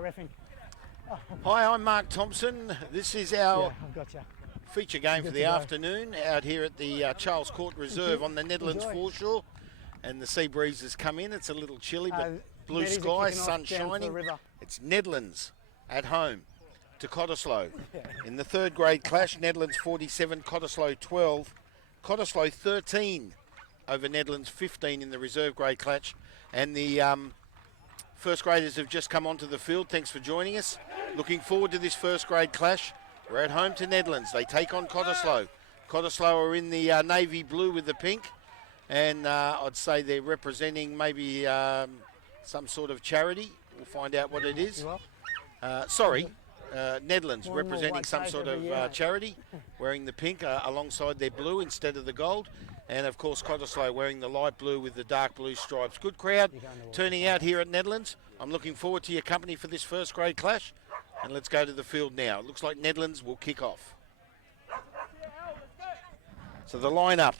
reffing. Hi, I'm Mark Thompson. This is our Gotcha. feature game for the afternoon out here at the Charles Court Reserve on the Nedlands foreshore. And the sea breeze has come in. It's a little chilly, but blue sky, sun shining. It's Nedlands at home to Cottesloe. In the third grade clash, Nedlands 47, Cottesloe 12. Cottesloe 13 over Nedlands 15 in the reserve grade clash. And the first graders have just come onto the field. Thanks for joining us. Looking forward to this first grade clash. We're at home to Nedlands. They take on Cottesloe. Cottesloe are in the navy blue with the pink. And I'd say they're representing maybe some sort of charity. We'll find out what it is. Nedlands representing some sort of charity, wearing the pink alongside their blue instead of the gold. And, of course, Cottesloe wearing the light blue with the dark blue stripes. Good crowd turning out here at Nedlands. I'm looking forward to your company for this first grade clash. And let's go to the field now. It looks like Nedlands will kick off. So the lineup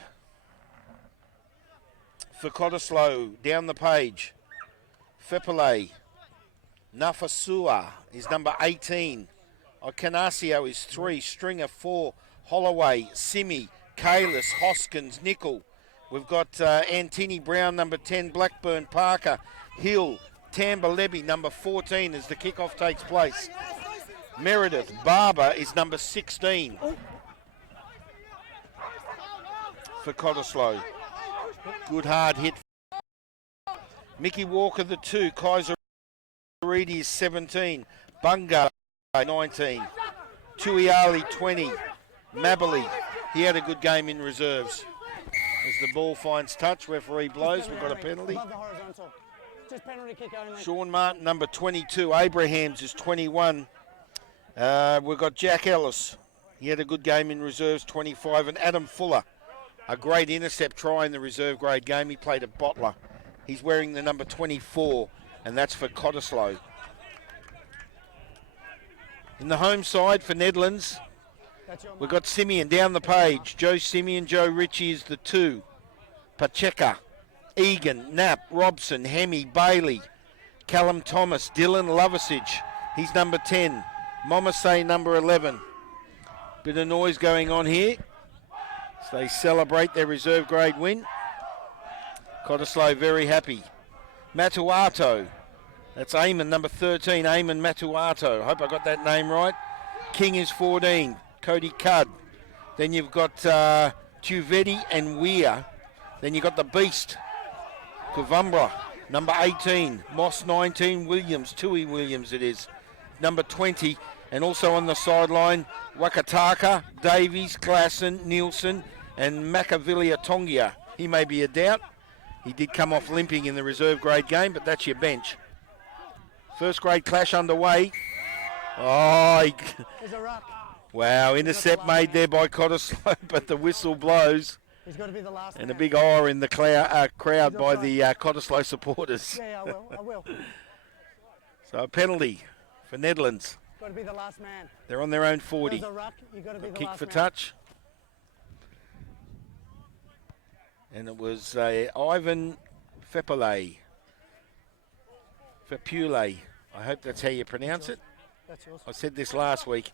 for Cottesloe, down the page. Fepele, Nafasua is number 18. Okanasio is 3. Stringer 4. Holloway, Simi, Kalis, Hoskins, Nickel. We've got Antini Brown, number 10. Blackburn, Parker, Hill, Tambalebi, number 14 as the kickoff takes place. Meredith, Barber is number 16 for Cottesloe. Good hard hit. Mickey Walker, the 2. Kaiser Reedy is 17. Bunga, 19. Tuiali, 20. Mabley, he had a good game in reserves. As the ball finds touch, referee blows. We've got a penalty. Sean Martin, number 22. Abrahams is 21. We've got Jack Ellis. He had a good game in reserves, 25. And Adam Fuller, a great intercept try in the reserve grade game. He played at Bottler. He's wearing the number 24, and that's for Cottesloe. In the home side for Nedlands, we've got Simeon down the page. Joe Simeon, Joe Ritchie is the 2. Pacheca, Egan, Knapp, Robson, Hemi, Bailey, Callum Thomas, Dylan Lovasage. He's number 10. Momasay, number 11. Bit of noise going on here. So they celebrate their reserve grade win. Cottesloe very happy. Matuato, that's Eamon, number 13, Eamon Matuato. Hope I got that name right. King is 14, Cody Cudd. Then you've got Tuvetti and Weir. Then you've got the Beast, Kuvumbra, number 18. Moss, 19, Williams, Tui Williams it is, number 20. And also on the sideline, Wakataka, Davies, Klassen, Nielsen, and Makavilia Tongia. He may be a doubt. He did come off limping in the reserve grade game, but that's your bench. First grade clash underway. Oh, wow, intercept made there by Cottesloe, but the whistle blows. He's got to be the last and a big ire in the crowd by the Cottesloe supporters. Yeah, I will. So a penalty for Nedlands. Got to be the last man. They're on their own 40. You got to be the Kick last for man. touch. And it was Ivan Fepele. Fepule. I hope that's how you pronounce it. That's yours. I said this last week.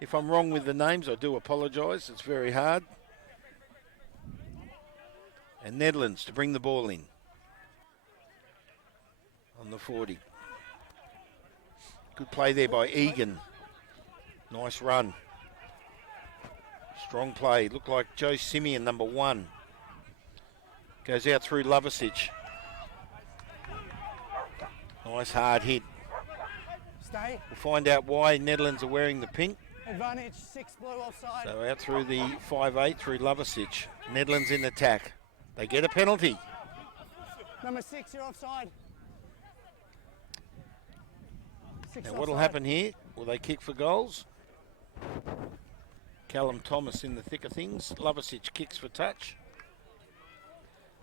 If I'm wrong with the names, I do apologise. It's very hard. And Nedlands to bring the ball in. On the 40. Good play there by Egan. Nice run. Strong play. Looked like Joe Simeon, number 1. Goes out through Lovasage. Nice hard hit. Stay. We'll find out why Nedlands are wearing the pink. Advantage, 6 blue offside. So out through the 5'8" through Lovasage. Nedlands in attack. They get a penalty. Number 6, you're offside. Now what'll happen here? Will they kick for goals? Callum Thomas in the thick of things. Lovasage kicks for touch.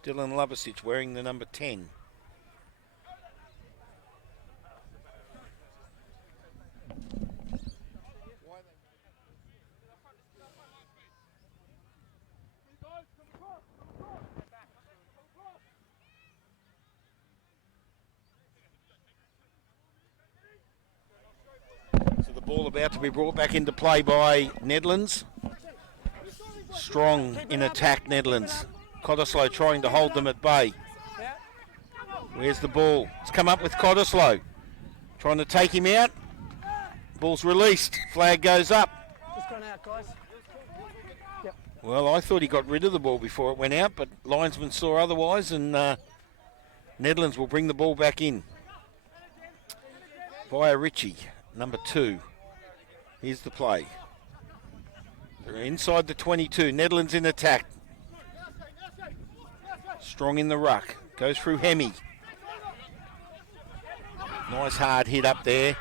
Dylan Lovasage wearing the number 10. Ball about to be brought back into play by Nedlands. Strong in attack, Nedlands. Cottesloe trying to hold them at bay. Where's the ball? It's come up with Cottesloe. Trying to take him out. Ball's released. Flag goes up. Just gone out, guys. Yep. Well, I thought he got rid of the ball before it went out, but linesman saw otherwise, and Nedlands will bring the ball back in. Via Ritchie, number 2. Here's the play. They're inside the 22. Nedlands in attack. Strong in the ruck. Goes through Hemi. Nice hard hit up there.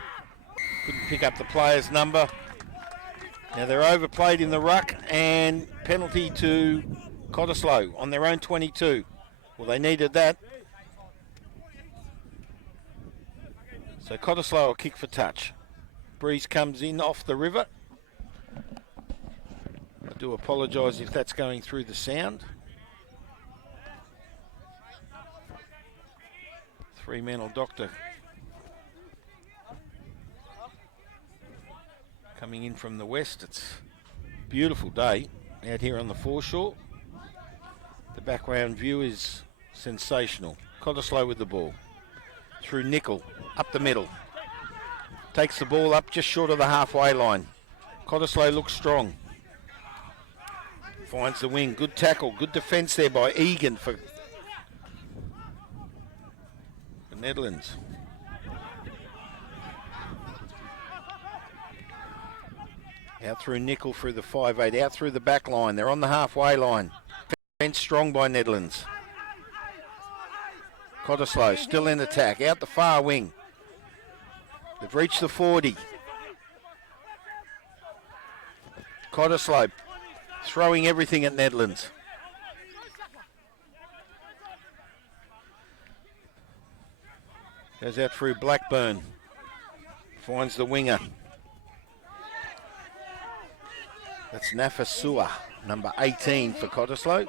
Couldn't pick up the player's number. Now they're overplayed in the ruck, and penalty to Cottesloe on their own 22. Well, they needed that. So Cottesloe will kick for touch. Breeze comes in off the river. I do apologise if that's going through the sound. 3-man doctor coming in from the west. It's a beautiful day out here on the foreshore. The background view is sensational. Cottesloe with the ball. Through Nickel, up the middle. Takes the ball up just short of the halfway line. Cottesloe looks strong. Finds the wing. Good tackle. Good defence there by Egan for Nedlands. Out through Nickel through the 5-8. Out through the back line. They're on the halfway line. Defence strong by Nedlands. Cottesloe still in attack. Out the far wing. They've reached the 40. Cottesloe throwing everything at Nedlands. Goes out through Blackburn. Finds the winger. That's Nafasua, number 18 for Cottesloe.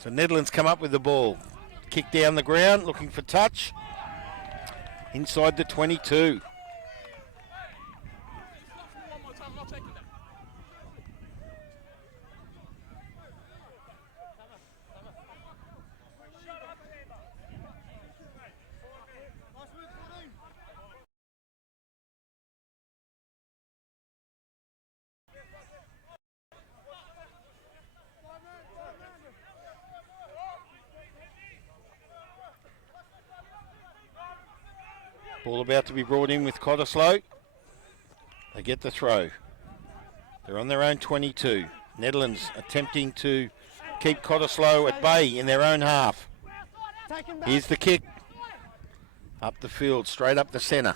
So Nedlands come up with the ball. Kick down the ground, looking for touch. Inside the 22. Ball about to be brought in with Cottesloe. They get the throw. They're on their own 22. Nedlands attempting to keep Cottesloe at bay in their own half. Here's the kick. Up the field, straight up the centre.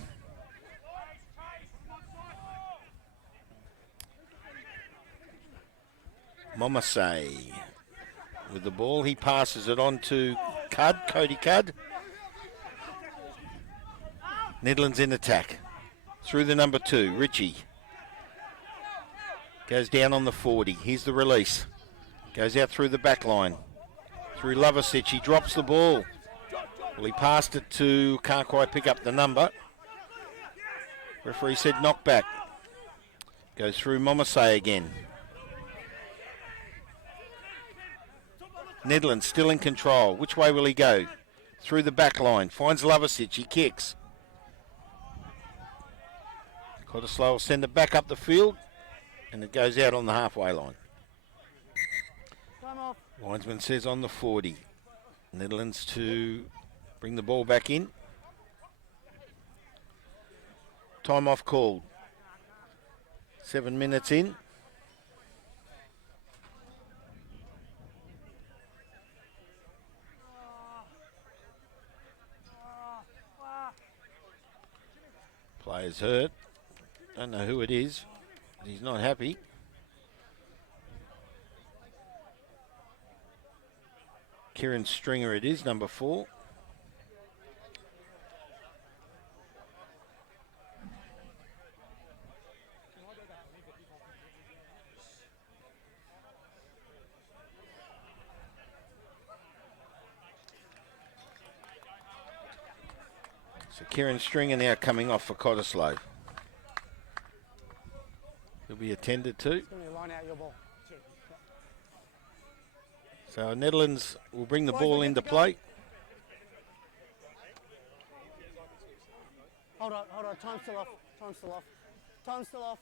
Momasay with the ball. He passes it on to Cody Cudd. Nedlands in attack. Through the number 2, Ritchie. Goes down on the 40. Here's the release. Goes out through the back line. Through Lovasic. He drops the ball. Well, he passed it to, can't quite pick up the number. Referee said knock back. Goes through Momasay again. Nedlands still in control. Which way will he go? Through the back line. Finds Lovasic. He kicks. Cottesloe will send it back up the field, and it goes out on the halfway line. Linesman says on the 40. Nedlands to bring the ball back in. Time off called. 7 minutes in. Player's hurt. Don't know who it is. He's not happy. Kieran Stringer it is, number 4. So Kieran Stringer now coming off for Cottesloe. He'll be attended to. Line out your ball. So Nedlands will bring the ball into play. Hold on. Time's still off.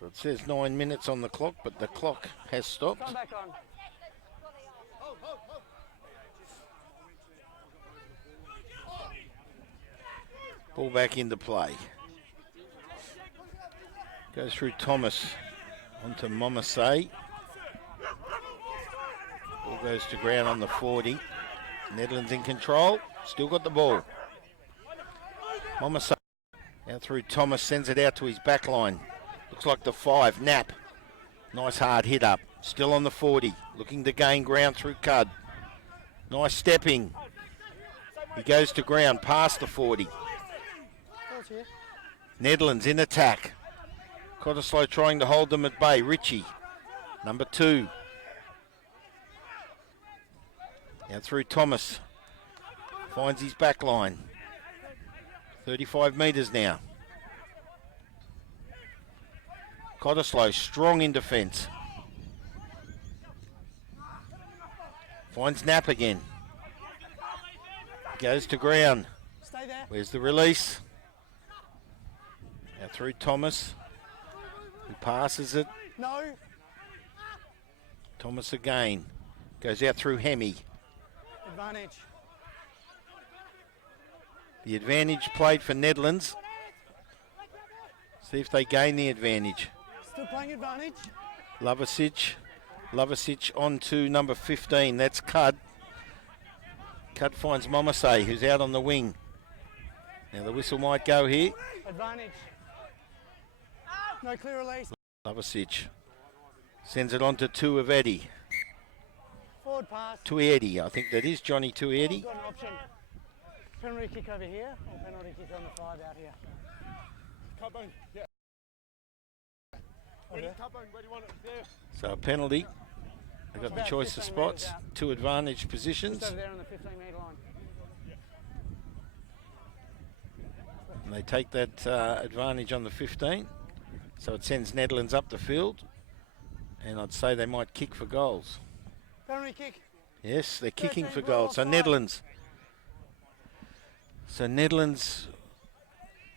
So it says 9 minutes on the clock, but the clock has stopped. Come back on. Ball back into play. Goes through Thomas onto Momasay. Ball goes to ground on the 40. Nedlands in control. Still got the ball. Momasay out through Thomas, sends it out to his back line. Looks like the 5. Knapp. Nice hard hit up. Still on the 40. Looking to gain ground through Cud. Nice stepping. He goes to ground past the 40. Nedlands in attack. Cottesloe trying to hold them at bay. Ritchie, number 2. Out through Thomas. Finds his back line. 35 metres now. Cottesloe strong in defence. Finds Knapp again. Goes to ground. Stay there. Where's the release? Out through Thomas. He passes it. No. Thomas again. Goes out through Hemi. Advantage. The advantage played for Nedlands. See if they gain the advantage. Still playing advantage. Lovasic on to number 15. That's Cud. Cud finds Momasay, who's out on the wing. Now the whistle might go here. Advantage. No clear release. Lovasic sends it on to Tuivedi. Forward pass. Tuivedi, I think that is Johnny Tuivedi. Got an option. Penalty kick over here, or penalty kick on the 5 out here. Carbone, yeah. Okay. Carbone, where do you want it? There. So a penalty. They've got the choice of spots. 2 advantage positions. Just over there on the 15-metre line. And they take that advantage on the 15. So it sends Nedlands up the field. And I'd say they might kick for goals. Penalty kick. Yes, they're kicking for 13 goals. So offside. Nedlands. So Nedlands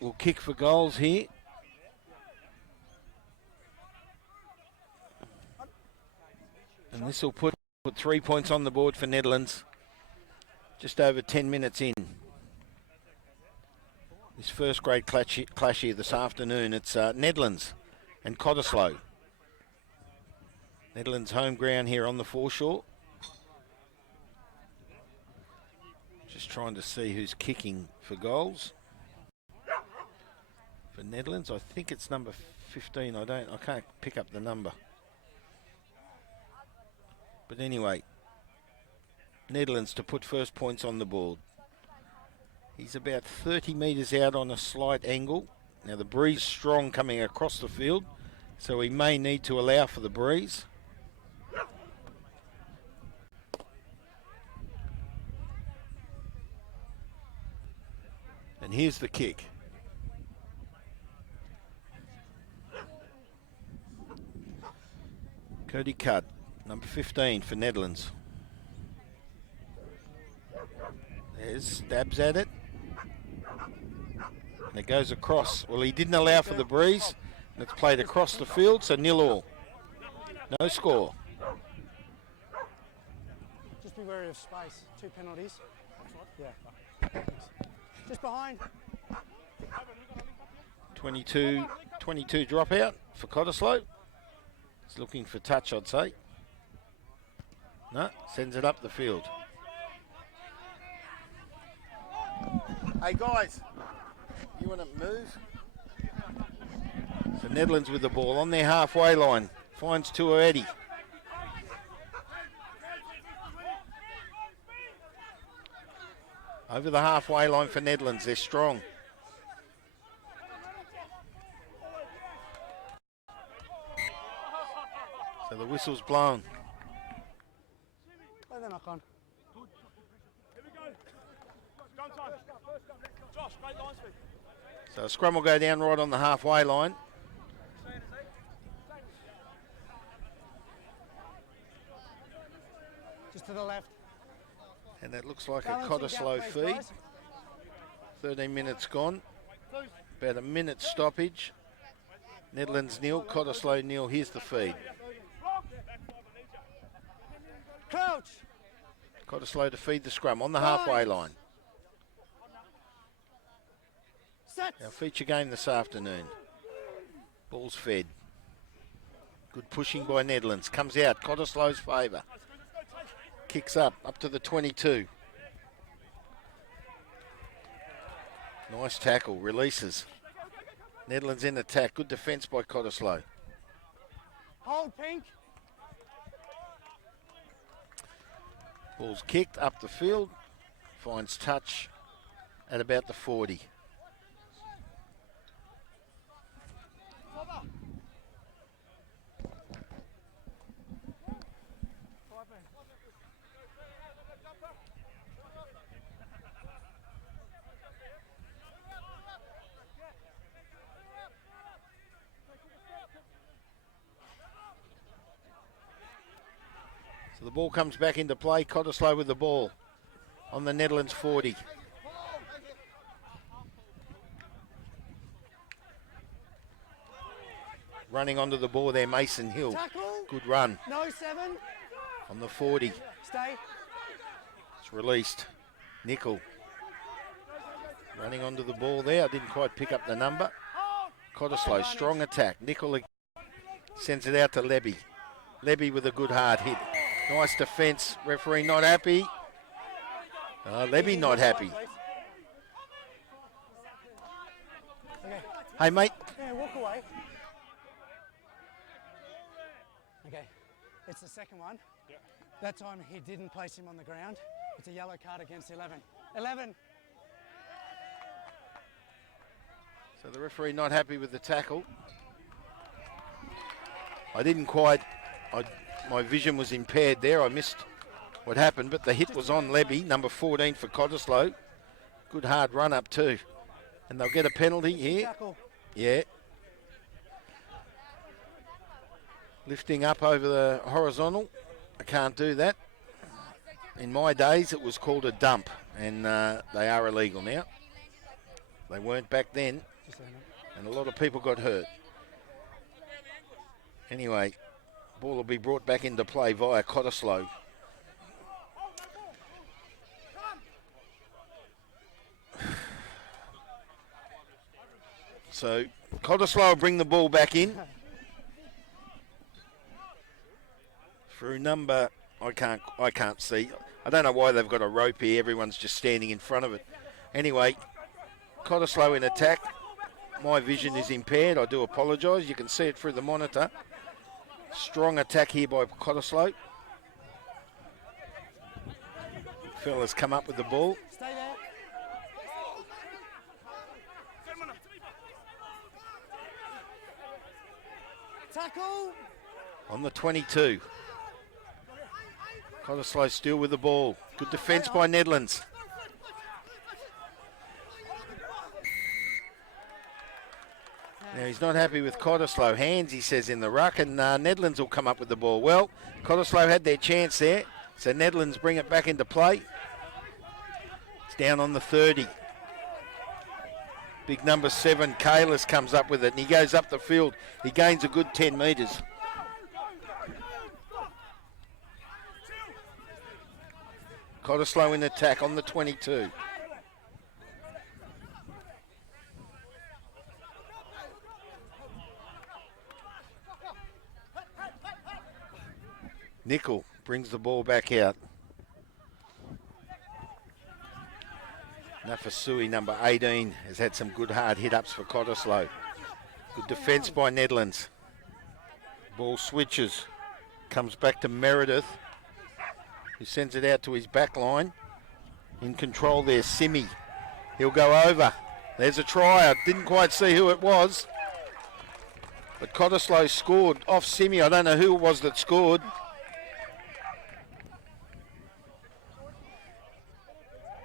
will kick for goals here. And this will put 3 points on the board for Nedlands. Just over 10 minutes in. This first grade clash here this afternoon. It's Nedlands and Cottesloe. Nedlands home ground here on the foreshore. Just trying to see who's kicking for goals. For Nedlands, I think it's number 15. I can't pick up the number. But anyway, Nedlands to put first points on the board. He's about 30 metres out on a slight angle. Now the breeze strong coming across the field, so he may need to allow for the breeze. And here's the kick. Cody Cudd, number 15 for Nedlands. There's stabs at it. And it goes across. Well, he didn't allow for the breeze. And it's played across the field, so 0-0. No score. Just be wary of space. 2 penalties. Yeah. Just behind. 22 dropout for Cottesloe. He's looking for touch, I'd say. No, sends it up the field. Hey guys, you want to move? So Nedlands with the ball on their halfway line. Finds Tuivedi. Over the halfway line for Nedlands, they're strong. So the whistle's blown. Play the knock on. So scrum will go down right on the halfway line. Just to the left. And that looks like a Balancing Cottesloe gap, please, feed. guys. 13 minutes gone. About a minute stoppage. Nedlands nil, Cottesloe nil. Here's the feed. Crouch. Cottesloe to feed the scrum on the halfway line. Set. Our feature game this afternoon. Ball's fed. Good pushing by Nedlands. Comes out, Cottesloe's favour. Kicks up to the 22. Nice tackle, releases. Nedlands in attack. Good defence by Cottesloe. Hold pink. Ball's kicked up the field. Finds touch at about the 40. So the ball comes back into play. Cottesloe with the ball on the Nedlands 40. Running onto the ball there, Mason Hill. Tackle. Good run No 7. on the 40. Stay. It's released. Nickel running onto the ball there. I didn't quite pick up the number. Cottesloe, strong attack. Nickel sends it out to Lebby. Lebby with a good hard hit. Nice defence. Referee not happy. Lebby not happy. Okay. Hey, mate. Yeah, walk away. Okay. It's the second one. Yeah. That time he didn't place him on the ground. It's a yellow card against 11. 11. So the referee not happy with the tackle. I didn't quite, my vision was impaired there. I missed what happened, but the hit was on Lebby, number 14 for Cottesloe. Good hard run up too. And they'll get a penalty here. Tackle. Yeah. Lifting up over the horizontal. I can't do that. In my days, it was called a dump, and they are illegal now. They weren't back then, and a lot of people got hurt. Anyway, ball will be brought back into play via Cottesloe. So Cottesloe will bring the ball back in. Through number, I can't see. I don't know why they've got a rope here. Everyone's just standing in front of it. Anyway, Cottesloe in attack. My vision is impaired. I do apologise. You can see it through the monitor. Strong attack here by Cottesloe. Fellas come up with the ball. Stay there. Tackle. On the 22. Cottesloe still with the ball. Good defence by Nedlands. Now he's not happy with Cottesloe. Hands, he says, in the ruck, and Nedlands will come up with the ball. Well, Cottesloe had their chance there, so Nedlands bring it back into play. It's down on the 30. Big number 7, Kalis, comes up with it, and he goes up the field. He gains a good 10 metres. Cottesloe in attack on the 22. Nickel brings the ball back out. Nafasui, number 18, has had some good hard hit-ups for Cottesloe. Good defence by Nedlands. Ball switches. Comes back to Meredith, who sends it out to his back line. In control there, Simi. He'll go over. There's a try. I didn't quite see who it was. But Cottesloe scored off Simi. I don't know who it was that scored.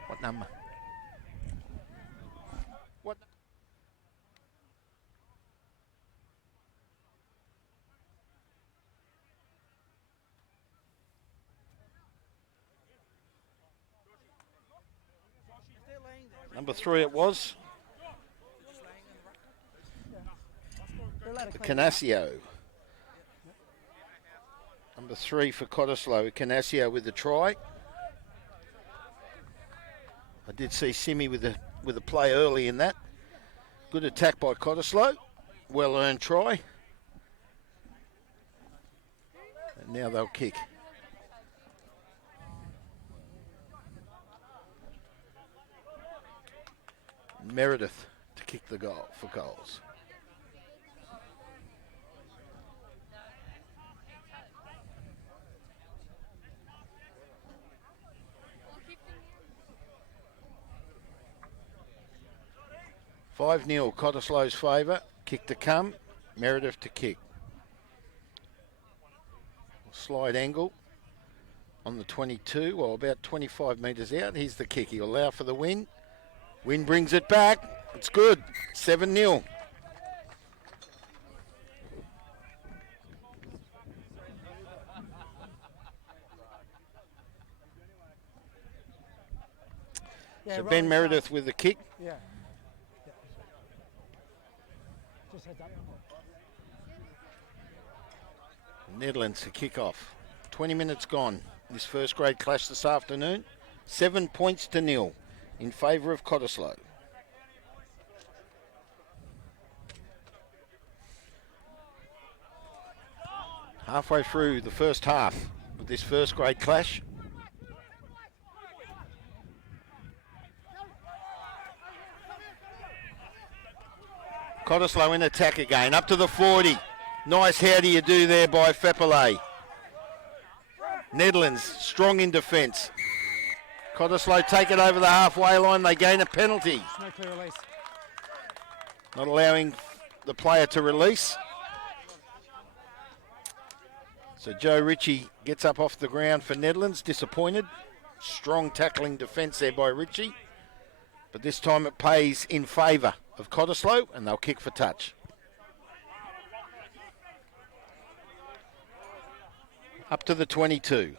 What number? Number 3 it was. They're allowed to clean it up. Cottesloe. Number 3 for Cottesloe. Cottesloe with the try. I did see Simi with a play early in that. Good attack by Cottesloe. Well earned try. And now they'll kick. Meredith to kick the goal for goals. (5-0) Cottesloe's favour. Kick to come. Meredith to kick. Slide angle on the 22, or about 25 metres out. Here's the kick. He'll allow for the win. Win brings it back. It's good. 7-0. Yeah, So right Ben on Meredith side. with the kick. Yeah. Just heads up. Nedlands to kick off. 20 minutes gone. This first grade clash this afternoon. 7 points to 0 in favour of Cottesloe. Halfway through the first half of this first grade clash. Cottesloe in attack again, up to the 40. Nice how do you do there by Fepelay. Nedlands strong in defence. Cottesloe take it over the halfway line. They gain a penalty. No clear release. Not allowing the player to release. So Joe Ritchie gets up off the ground for Nedlands. Disappointed. Strong tackling defence there by Ritchie. But this time it pays in favour of Cottesloe, and they'll kick for touch. Up to the 22.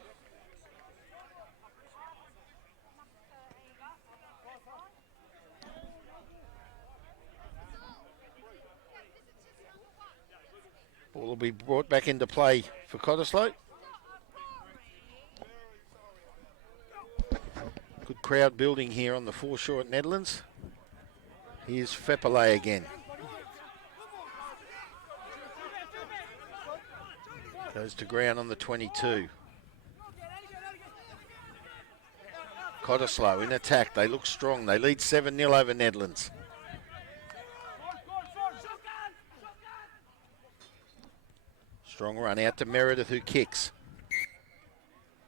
Ball will be brought back into play for Cottesloe. Good crowd building here on the foreshore at Nedlands. Here's Fepelay again. Goes to ground on the 22. Cottesloe in attack. They look strong. They lead 7-0 over Nedlands. Strong run out to Meredith, who kicks.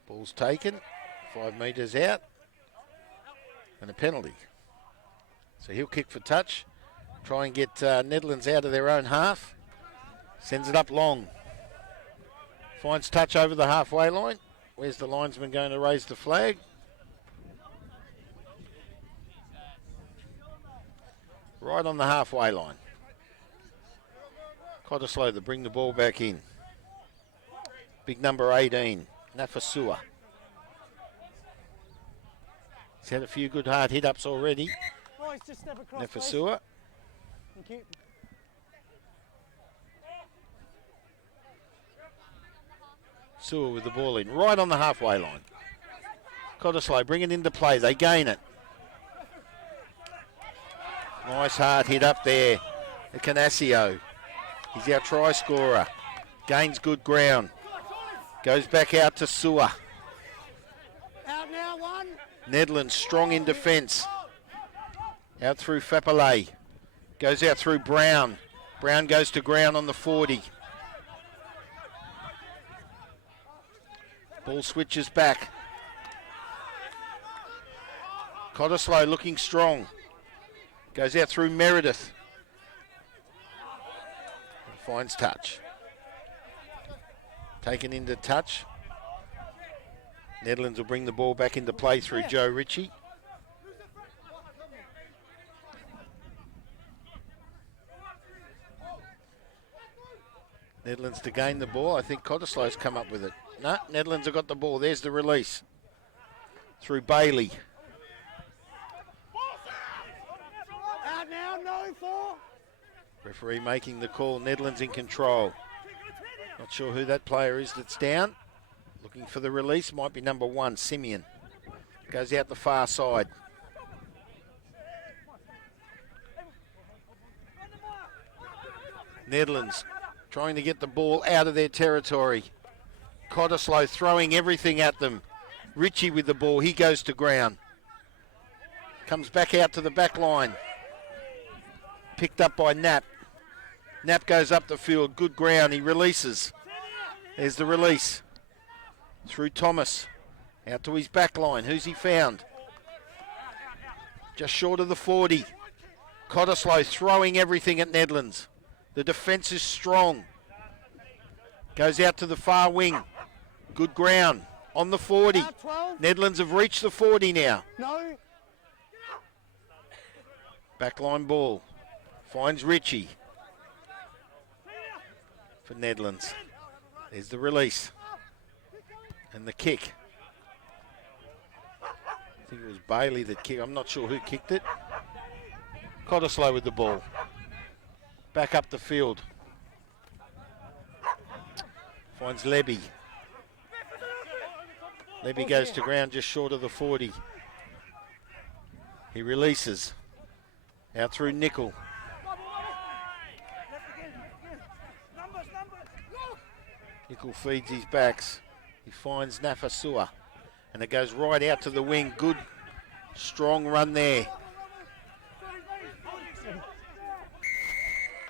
Ball's taken. 5 metres out. And a penalty. So he'll kick for touch. Try and get Nedlands out of their own half. Sends it up long. Finds touch over the halfway line. Where's the linesman going to raise the flag? Right on the halfway line. Cottesloe to bring the ball back in. Big number 18, Nafasua. He's had a few good hard hit-ups already. Boys, just step across, Nafasua. Thank you. Sewer with the ball in, right on the halfway line. Cottesloe bring it into play, they gain it. Nice hard hit up there. The Cottesloe. He's our try scorer. Gains good ground. Goes back out to Sewer. Out now, one. Nedlands strong in defence. Out through Fepelay. Goes out through Brown. Brown goes to ground on the 40. Ball switches back. Cottesloe looking strong. Goes out through Meredith. Finds touch. Taken into touch. Nedlands will bring the ball back into play through Joe Ritchie. Nedlands to gain the ball. I think Cottesloe's come up with it. No, Nedlands have got the ball. There's the release. Through Bailey. Referee making the call. Nedlands in control. Not sure who that player is that's down. Looking for the release. Might be number 1, Simeon. Goes out the far side. Nedlands trying to get the ball out of their territory. Cottesloe throwing everything at them. Ritchie with the ball. He goes to ground. Comes back out to the back line. Picked up by Knapp. Knapp goes up the field. Good ground. He releases. There's the release. Through Thomas. Out to his back line. Who's he found? Just short of the 40. Cottesloe throwing everything at Nedlands. The defence is strong. Goes out to the far wing. Good ground. On the 40. Nedlands have reached the 40 now. No. Backline ball. Finds Ritchie. For Nedlands. There's the release. And the kick. I think it was Bailey that kicked. I'm not sure who kicked it. Cottesloe with the ball. Back up the field. Finds Lebby. Lebby goes to ground just short of the 40. He releases. Out through Nickel. Nickel feeds his backs. He finds Nafasua. And it goes right out to the wing. Good, strong run there.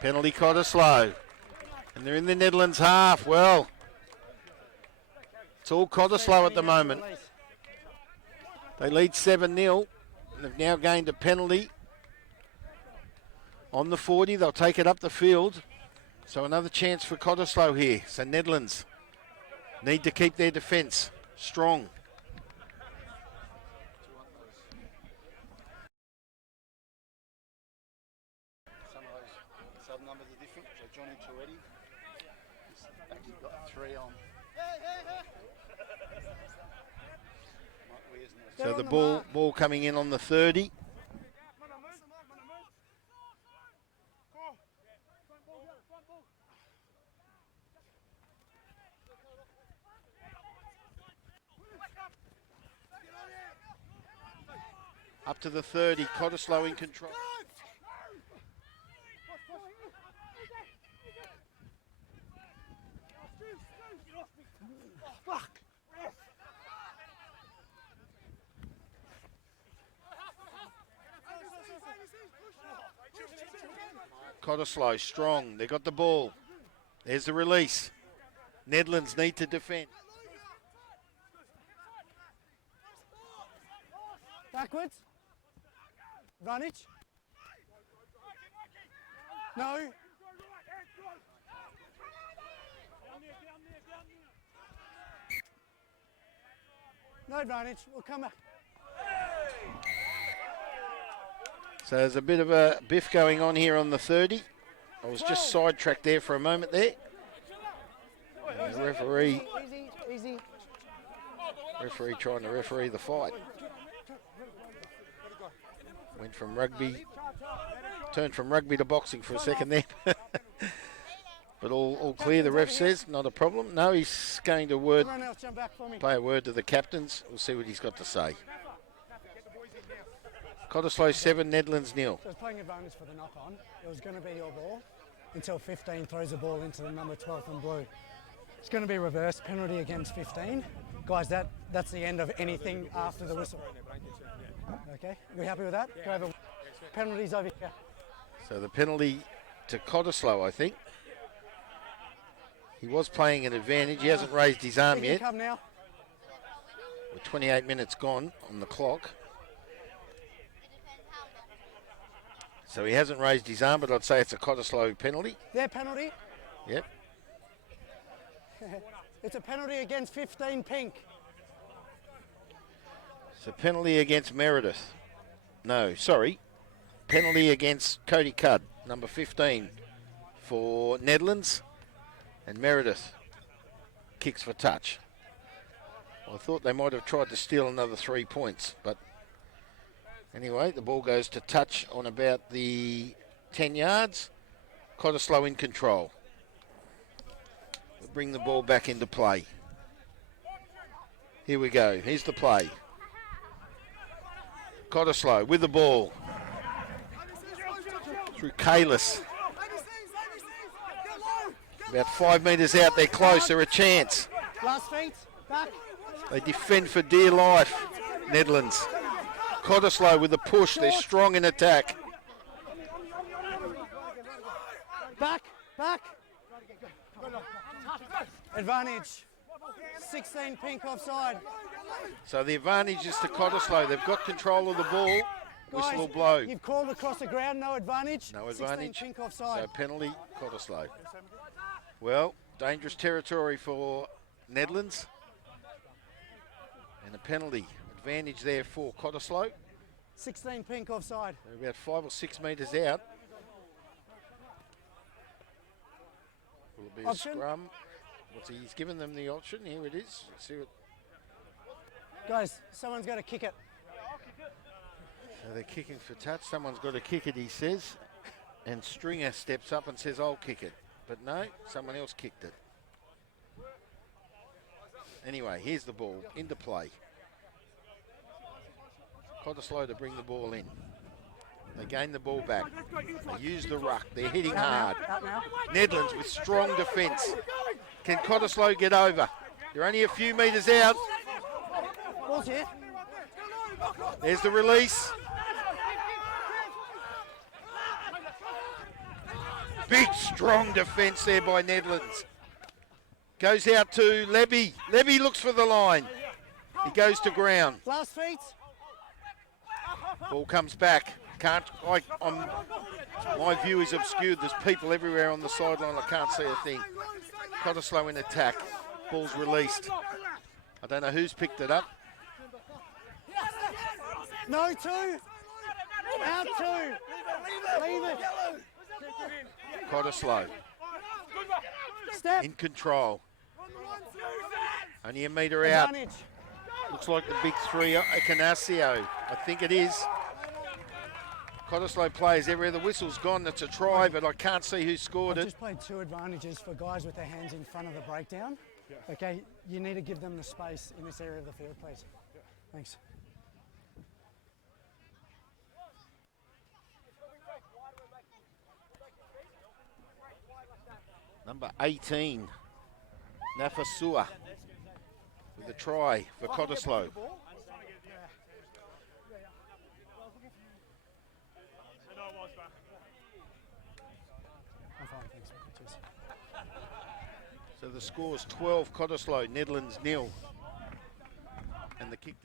Penalty Cottesloe. And they're in the Nedlands half. Well, it's all Cottesloe at the moment. They lead 7-0. And they've now gained a penalty. On the 40, they'll take it up the field. So another chance for Cottesloe here. So Nedlands need to keep their defence strong. Some of those sub numbers are different. So Johnny Toretti, he's actually got 3 on. So the ball coming in on the 30. Up to the 30, Cottesloe in control. Cottesloe strong, they got the ball. There's the release. Nedlands need to defend. Backwards. Run it. No. No advantage. We'll come back. So there's a bit of a biff going on here on the 30. I was just sidetracked there for a moment there. And the referee trying to referee the fight. Went from rugby, turned from rugby to boxing for a second there. But all clear, the ref says, not a problem. No, he's going to play a word to the captains. We'll see what he's got to say. Cottesloe 7, Nedlands 0. So it's playing advantage for the knock-on. It was going to be your ball until 15 throws the ball into the number 12 from blue. It's going to be reversed, penalty against 15. Guys, that's the end of anything after the whistle. Okay, we happy with that? Go over. Penalties over here. So the penalty to Cottesloe, I think. He was playing an advantage. He hasn't raised his arm yet. Come now. With 28 minutes gone on the clock. So he hasn't raised his arm, but I'd say it's a Cottesloe penalty. Their penalty? Yep. It's a penalty against 15 pink. It's a penalty against Meredith. No, sorry. Penalty against Cody Cudd, number 15 for Nedlands. And Meredith kicks for touch. Well, I thought they might have tried to steal another 3 points, but anyway, the ball goes to touch on about the 10 yards. Cottesloe in control. We'll bring the ball back into play. Here we go. Here's the play. Cottesloe with the ball. Through Kalis. About 5 metres out. They're close. They're a chance. Last feet, back. They defend for dear life. Nedlands. Cottesloe with the push. They're strong in attack. Back, back. Advantage. 16 pink offside. So the advantage is to Cottesloe. They've got control of the ball. Whistle will blow. You've called across the ground, no advantage. No advantage. 16 pink offside. So penalty, Cottesloe. Well, dangerous territory for Nedlands. And a penalty. Advantage there for Cottesloe. 16 pink offside. They're about 5 or 6 metres out. Will it be Option. a scrum? He's given them the option. Here it is. Let's see what. Guys, someone's got to kick it. So they're kicking for touch. Someone's got to kick it, he says. And Stringer steps up and says, I'll kick it. But no, someone else kicked it. Anyway, here's the ball into play. Cottesloe to bring the ball in. They gain the ball back. They use the ruck. They're hitting hard. Out now. Nedlands with strong defence. Can Cottesloe get over? They're only a few metres out. Ball's here. There's the release. Big, strong defence there by Nedlands. Goes out to Levy. Levy looks for the line. He goes to ground. Last feet. Ball comes back. My view is obscured. There's people everywhere on the sideline. I can't see a thing. Cottesloe in attack. Ball's released. I don't know who's picked it up. No two. Out two. Leave it. Cottesloe Step. in control. Only a metre out. Advantage. Looks like the big three, Canasio. I think it is. Cottesloe plays everywhere. The whistle's gone. It's a try, but I can't see who scored I've it. just played two advantages for guys with their hands in front of the breakdown. Okay, you need to give them the space in this area of the field, please. Thanks. Number 18, Nafasua, with a try for Cottesloe. I'm fine, thanks. Cheers. So the score's 12 Cottesloe, Nedlands 0. And the kick.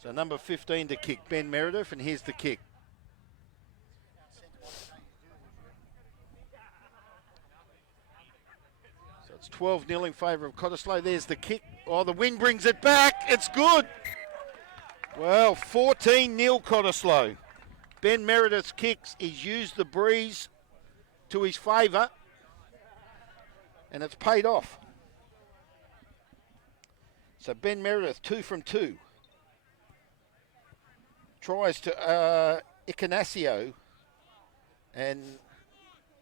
So number 15 to kick, Ben Meredith, and here's the kick. So it's 12-0 in favour of Cottesloe. There's the kick. Oh, the wind brings it back. It's good. Well, 14-0 Cottesloe. Ben Meredith's kicks. He's used the breeze to his favour, and it's paid off. So Ben Meredith, 2 from 2. Tries to Icanasio and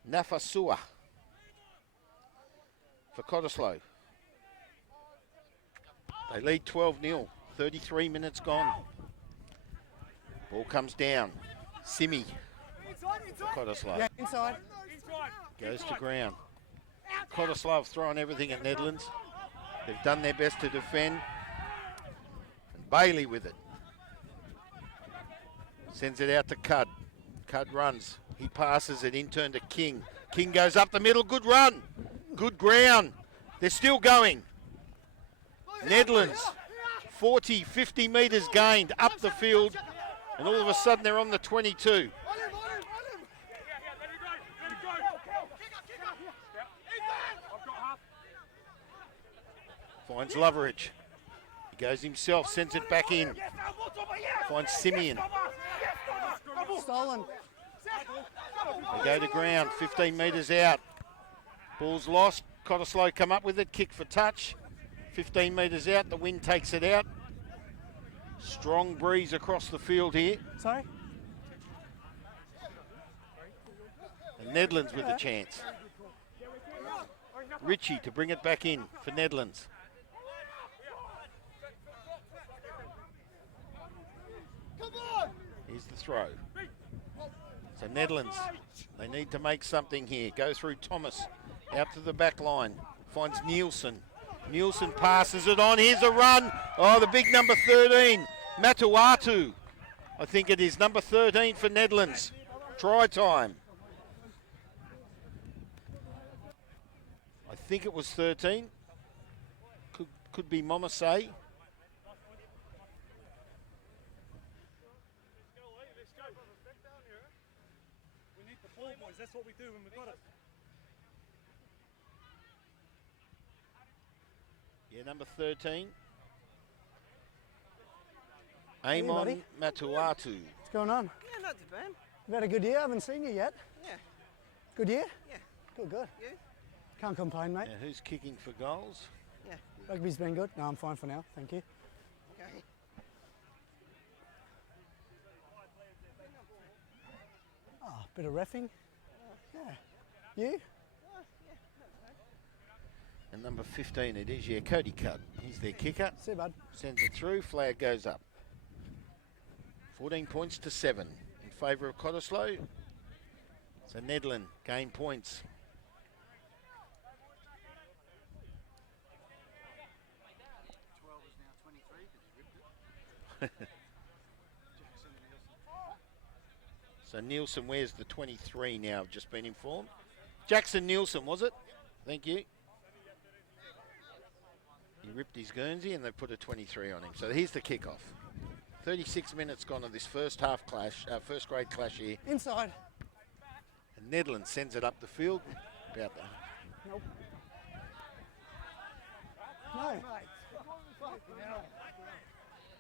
Nafasua for Cottesloe. They lead 12-0, 33 minutes gone. Ball comes down. Simi for Cottesloe. Yeah, inside. Goes to ground. Cottesloe have thrown everything at Nedlands. They've done their best to defend. And Bailey with it. Sends it out to Cudd. Cudd runs. He passes it in turn to King. King goes up the middle. Good run. Good ground. They're still going. Nedlands, 40, 50 metres gained up the field. And all of a sudden they're on the 22. Finds Loveridge. He goes himself, sends it back in. Finds Simeon. Stolen. They go to ground, 15 metres out. Ball's lost. Cottesloe come up with it, kick for touch. 15 metres out, the wind takes it out. Strong breeze across the field here. Sorry? And Nedlands with the chance. Ritchie to bring it back in for Nedlands. Here's the throw. So Nedlands, they need to make something here. Go through Thomas, out to the back line. Finds Nielsen. Nielsen passes it on. Here's a run. Oh, the big number 13, Matuatu. I think it is number 13 for Nedlands. Try time. I think it was 13. Could be Momasay. That's what we do when we've got it. Yeah, number 13. Amon Matuatu. What's going on? Yeah, not too bad. You've had a good year. I haven't seen you yet. Yeah. Good year? Yeah. Good, good. You? Can't complain, mate. Now, who's kicking for goals? Yeah. Rugby's been good. No, I'm fine for now. Thank you. Okay. Oh, bit of reffing. Yeah. You? And number 15 it is, yeah, Cody Cudd. He's their kicker. See you, bud. Sends it through, flag goes up. 14 points to 7 in favour of Cottesloe. So Nedland gain points. So Nielsen wears the 23 now, I've just been informed. Jackson Nielsen, was it? Thank you. He ripped his Guernsey and they put a 23 on him. So here's the kickoff. 36 minutes gone of this first half clash, first grade clash here. Inside. And Nedland sends it up the field. About that. Nope. No.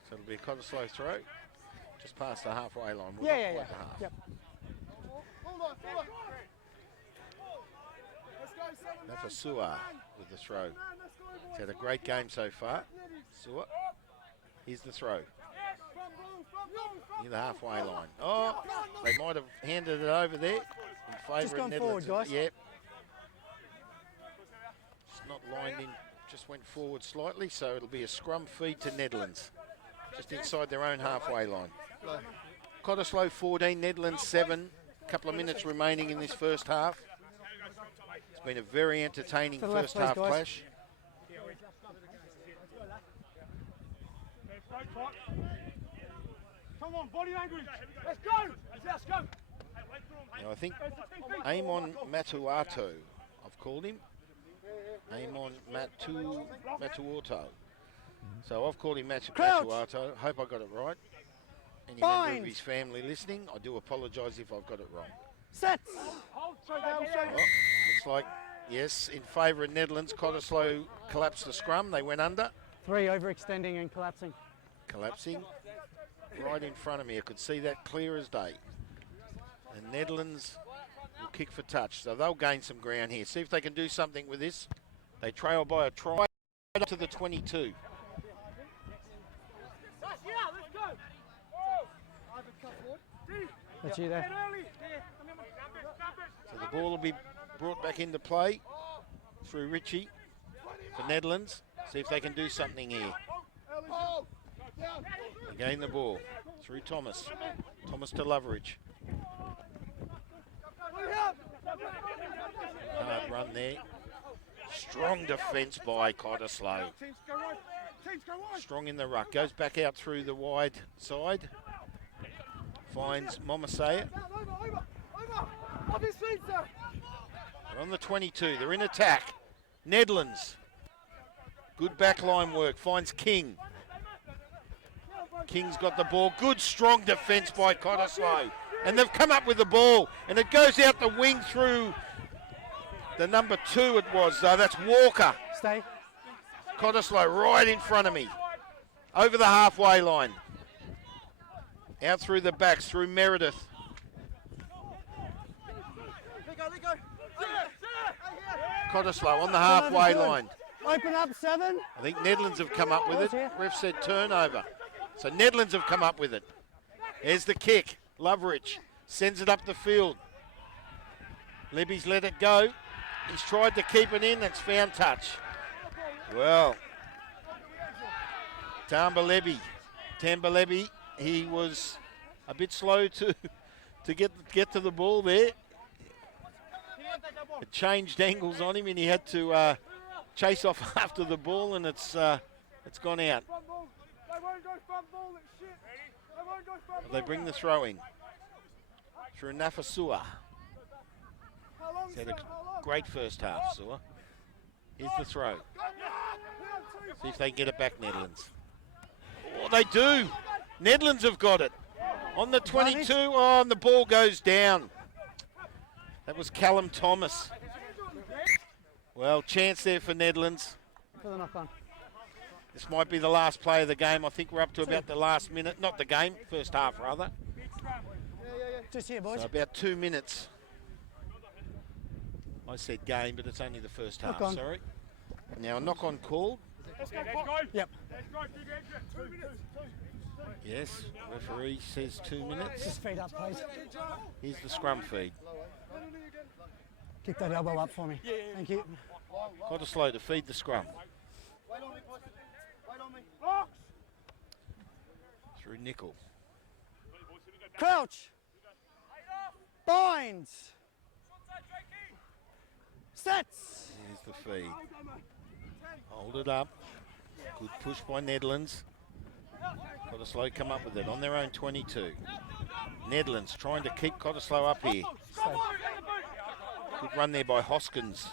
So it'll be a Cottesloe throw. Just past the halfway line. Well, Yeah, not yeah, quite yeah. the half. Yep. Nafasua with the throw. He's had a great game so far. Sua. Here's the throw. Near the halfway line. Oh, they might have handed it over there in favour Just of gone Nedlands. forward, guys. Yep. It's not lined in, just went forward slightly, so it'll be a scrum feed to Nedlands. Just inside their own halfway line. Cottesloe 14, Nedlands 7. A couple of minutes remaining in this first half. It's been a very entertaining To the left, first half please, guys. clash. Come on, body language. Let's go. Let's go. Now I think Amon Matuato, I've called him. Amon Matuato. So I've called him Matuato. Hope I got it right. Any member of his family listening, I do apologise if I've got it wrong. Sets. Oh, looks like, yes, in favour of Nedlands, Cottesloe collapsed the scrum. They went under. 3 overextending and collapsing. Collapsing right in front of me. I could see that clear as day. And Nedlands will kick for touch. So they'll gain some ground here. See if they can do something with this. They trail by a try up to the 22. That's you there. So the ball will be brought back into play through Ritchie for Nedlands. See if they can do something here. They gain the ball through Thomas. Thomas to Loveridge. Hard run there. Strong defence by Cottesloe. Strong in the ruck. Goes back out through the wide side. Finds Momasaya. They're on the 22. They're in attack. Nedlands. Good backline work. Finds King. King's got the ball. Good strong defence by Cottesloe. And they've come up with the ball. And it goes out the wing through the number 2 it was, though. That's Walker. Stay. Cottesloe right in front of me. Over the halfway line. Out through the backs, through Meredith. Cottesloe on the halfway line. Open up 7. I think Nedlands have come up with it. Ref said turnover. So Nedlands have come up with it. There's the kick. Loveridge sends it up the field. Libby's let it go. He's tried to keep it in. It's found touch. Well, Tambalebi, he was a bit slow to get to the ball there. It changed angles on him and he had to chase off after the ball, and it's gone out. They bring the throw in through Nafasua. He's had a great first half, Sua. Here's the throw. See if they can get it back, Nedlands. Oh, they do. Nedlands have got it. On the 22, oh, and the ball goes down. That was Callum Thomas. Well, chance there for Nedlands. For the knock-on. This might be the last play of the game. I think we're up to about the last minute. Not the game, first half rather. Just here, boys. So about 2 minutes. I said game, but it's only the first half, Knock on. sorry. Now a knock-on call. Yep. Yes, referee says 2 minutes. Just feed up, please. Here's the scrum feed. Kick that elbow up for me. Thank you. Cottesloe to feed the scrum. Through Nickel. Crouch. Binds. Sets. Here's the feed. Hold it up. Good push by Nedlands. Cottesloe come up with it on their own 22. Nedlands trying to keep Cottesloe up here. Good run there by Hoskins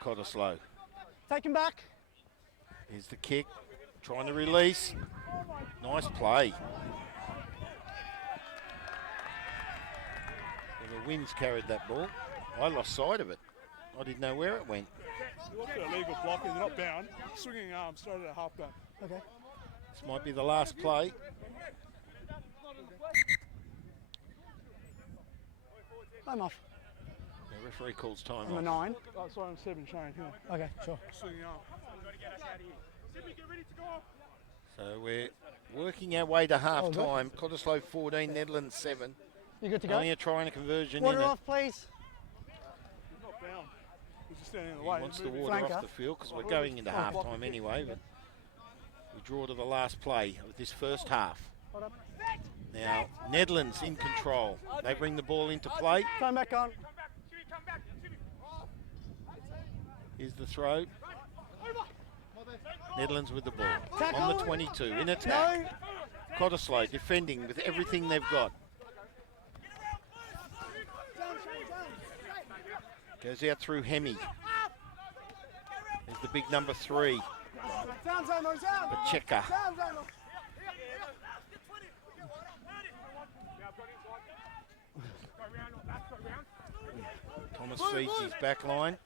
for Cottesloe. Take him back. Here's the kick. Trying to release. Nice play. Well, the Winds carried that ball. I lost sight of it. I didn't know where it went. Look at a legal block, they're not bound. Swinging arm, started at half bound. Okay. This might be the last play. I'm off. The referee calls time I'm a off. 9. Oh, sorry, I'm 7, Shane. Here. Okay, sure. Swinging arm. So we're working our way to half time. Cottesloe 14, Nedlands 7. You good to go? Only a try and a conversion Water in it. off, please. He's not bound. He's just standing in the He way. wants the Moving. water Flanker. off the field because we're going into half time anyway. But we draw to the last play of this first half. Now, Nedlands in control. They bring the ball into play. Come back on. Here's the throw. Nedlands with the ball. Tackle. On the 22, in attack. No. Cottesloe defending with everything they've got. Goes out through Hemi. There's the big number 3. Pacheca. Thomas feeds his back line.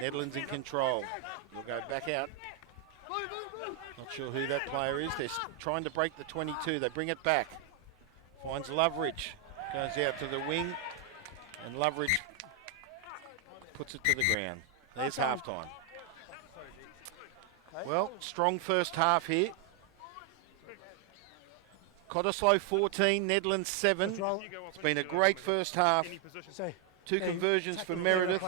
Nedlands in control. He'll go back out. Not sure who that player is. They're trying to break the 22. They bring it back. Finds Loveridge. Goes out to the wing. And Loveridge puts it to the ground. There's half time. Well, strong first half here. Cottesloe 14, Nedlands 7. It's been a great first half. So, 2 conversions for Meredith.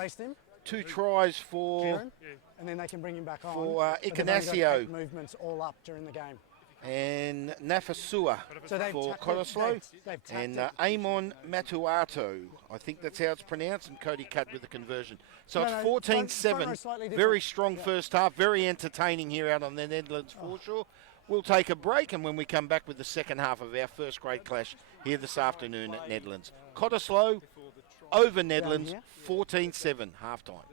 2 tries for Kieran, and then they can bring him back on. for but they've only got Ignazio. 8 movements all up during the game. and Nafasua So they've for ta- Cottesloe, they've tapped and it. Amon Matuato. I think that's how it's pronounced, and Cody Cutt with the conversion. So No, it's no, 14-7. front row's slightly Very different. strong Yeah. first half, very entertaining here out on the Nedlands foreshore. We'll take a break, and when we come back with the second half of our first grade clash here this afternoon at Nedlands. Cottesloe over Nedlands, here. 14-7, half-time.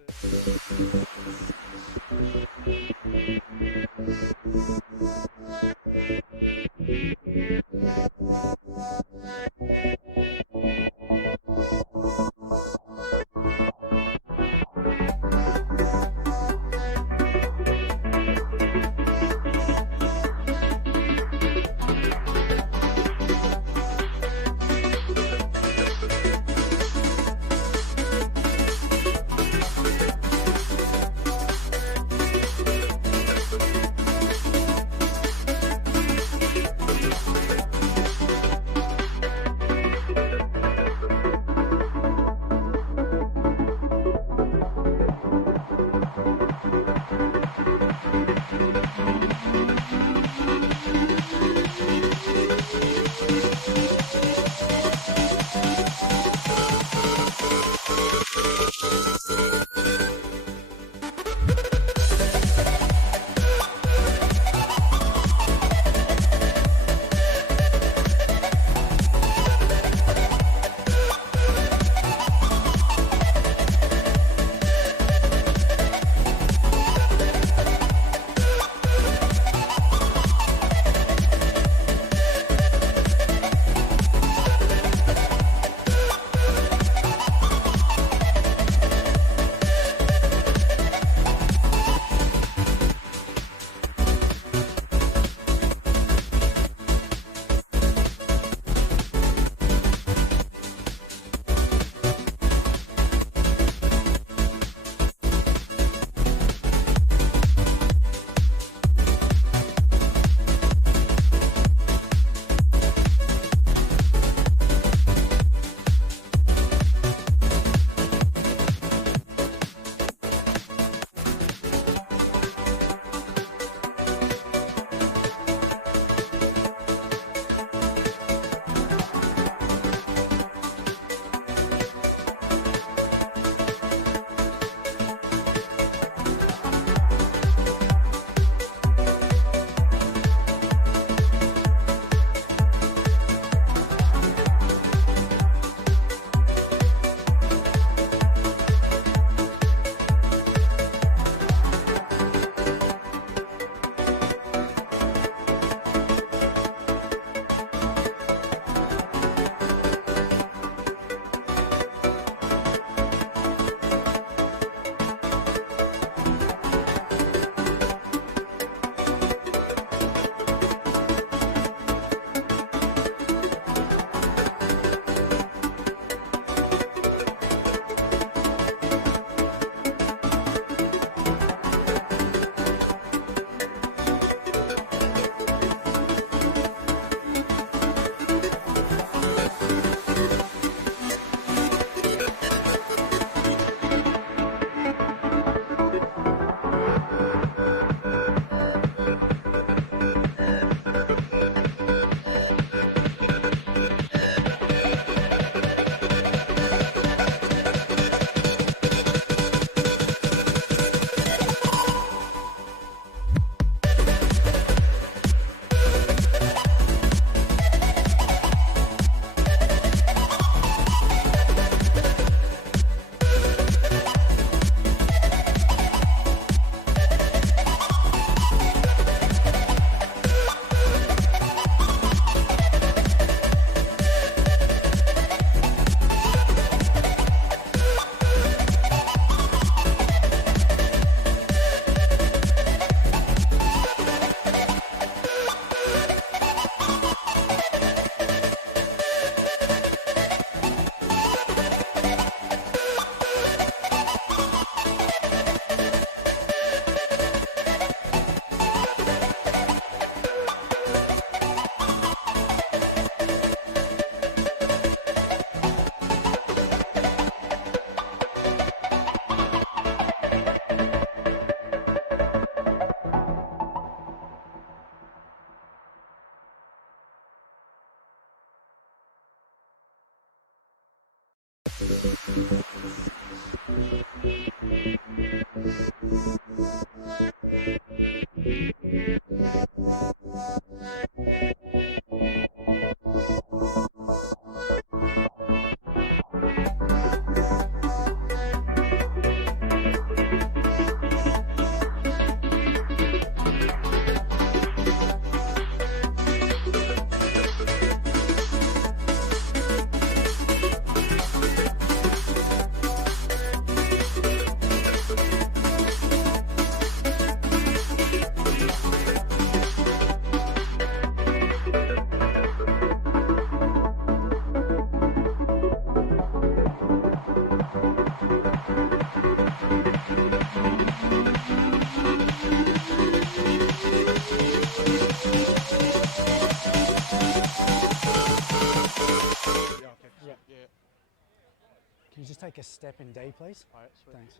Can you just take a step in D, please? All right, sweet. Thanks.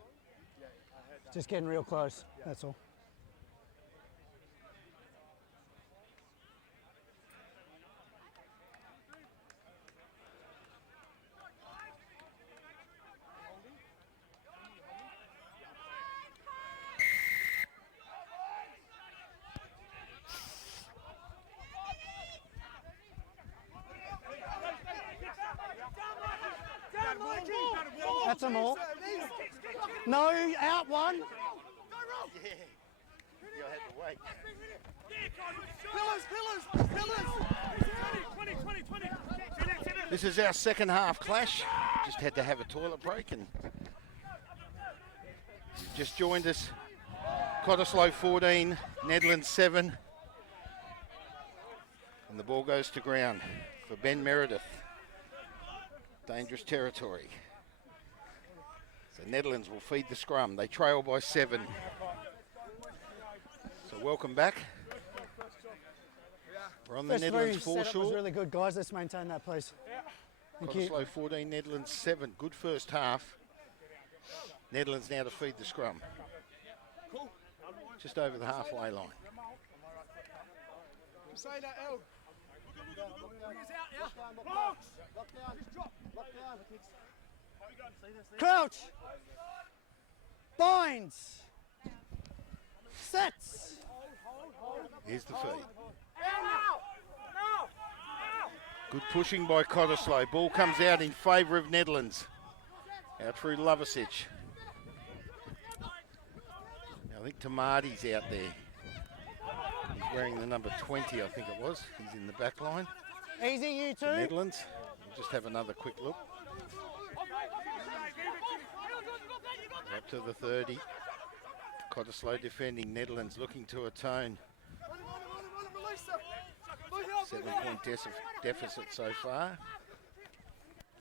Just getting real close, that's all. That's a more. No, out one. Yeah, I had to wait. This is our second half clash. Just had to have a toilet break and just joined us. Cottesloe 14, Nedlands 7. And the ball goes to ground for Ben Meredith. Dangerous territory. So Nedlands will feed the scrum. They trail by 7. So welcome back. We're on the First Nedlands three setup was foreshore. really good, guys. Let's maintain that, please. Thank you. Cottesloe 14, Nedlands 7. Good first half. Nedlands now to feed the scrum. Just over the halfway line. Crouch. Binds. Sets. Here's the feed. Good pushing by Cottesloe. Ball comes out in favour of Nedlands. Out through Lovasic. I think Tamati's out there. He's wearing the number 20, I think it was. He's in the back line. Easy, you two. Nedlands. We'll just have another quick look. Up to the 30. Cottesloe defending. Nedlands looking to atone. 7-point deficit so far.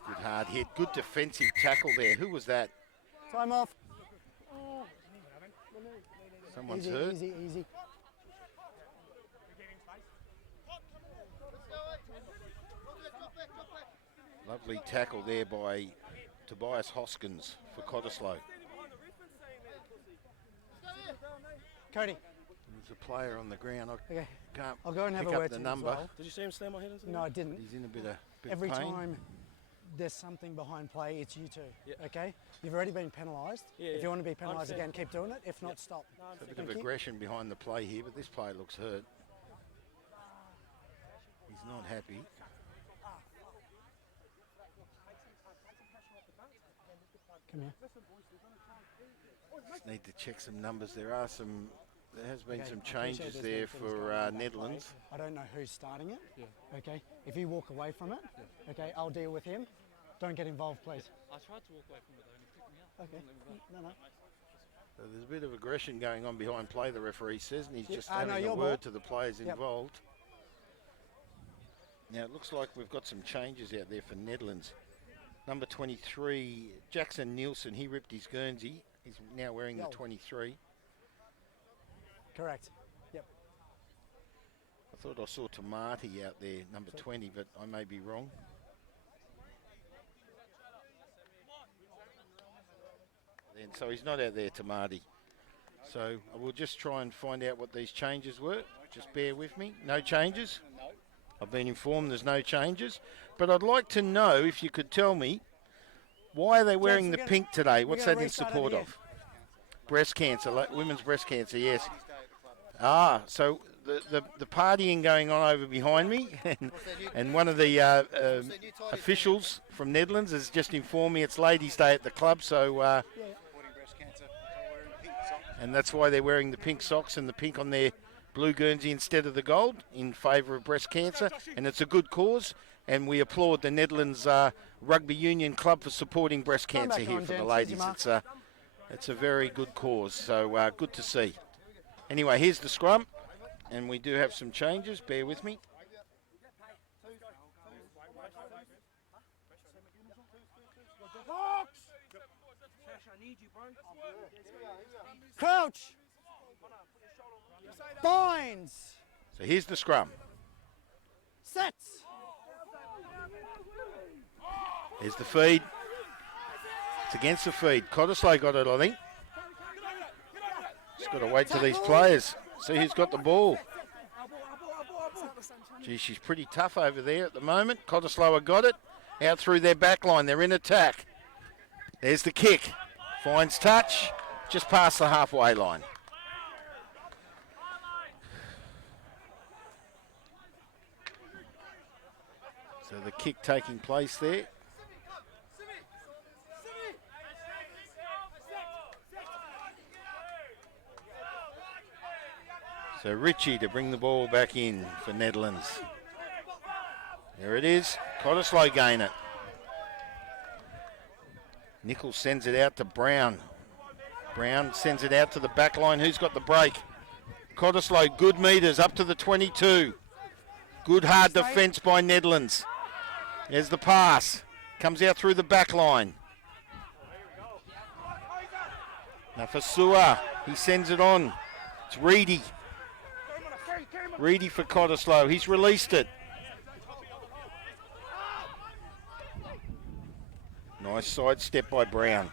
Good hard hit. Good defensive tackle there. Who was that? Time off. Someone's Easy, hurt. easy, easy. Lovely tackle there by Tobias Hoskins for Cottesloe. Cody. There's a player on the ground. I Okay. can't I'll go and have pick a up word the to him as number. well. Did you see him slam my head into No, I didn't. He's in a bit of Every pain. time there's something behind play, it's you two. Yeah. Okay? You've already been penalised. Yeah, If yeah. you want to be penalised understand. again, keep doing it. If not, stop. A bit of Thank you. aggression behind the play here, but this player looks hurt. He's not happy. Come here. Just need to check some numbers. There has been Okay, some I appreciate changes there's there many things for going on in that Nedlands. play. I don't know who's starting it. Yeah. Okay? If you walk away from it, okay, I'll deal with him. Don't get involved, please. I tried to walk away from it though and he picked me up. Okay. No, no. So there's a bit of aggression going on behind play, the referee says, and he's Yeah, just no, having a your word ball. to the players Yep. involved. Now it looks like we've got some changes out there for Nedlands. Number 23, Jackson Nielsen, he ripped his Guernsey. He's now wearing Yo. the 23. Correct. Yep. I thought I saw Tamati out there, number 20, but I may be wrong. And so he's not out there, Tamati. So I will just try and find out what these changes were. Just bear with me. No changes? I've been informed there's no changes. But I'd like to know if you could tell me Why are they wearing Gents, the we're pink today? What's gonna that in restart support over of? Breast cancer, women's breast cancer, yes. Ah, so the partying going on over behind me, and one of the officials from Nedlands has just informed me it's Ladies' Day at the club, so and that's why they're wearing the pink socks and the pink on their blue Guernsey instead of the gold in favour of breast cancer, and it's a good cause, and we applaud the Nedlands Rugby Union Club for supporting breast cancer here for the ladies. It's a very good cause, so good to see. Anyway, here's the scrum, and we do have some changes. Bear with me. Crouch. Binds. So here's the scrum. Sets. Here's the feed. It's against the feed. Cottesloe got it, I think. Just got to wait for these players. See who's got the ball. Gee, she's pretty tough over there at the moment. Cottesloe got it. Out through their back line. They're in attack. There's the kick. Finds touch. Just past the halfway line. So the kick taking place there. So Richie to bring the ball back in for Nedlands. There it is. Cottesloe gain it. Nichols sends it out to Brown. Brown sends it out to the back line. Who's got the break? Cottesloe, good metres up to the 22. Good hard defence by Nedlands. There's the pass. Comes out through the back line. Now for Sua, he sends it on. It's Reedy. Reedy for Cottesloe. He's released it. Nice side step by Brown.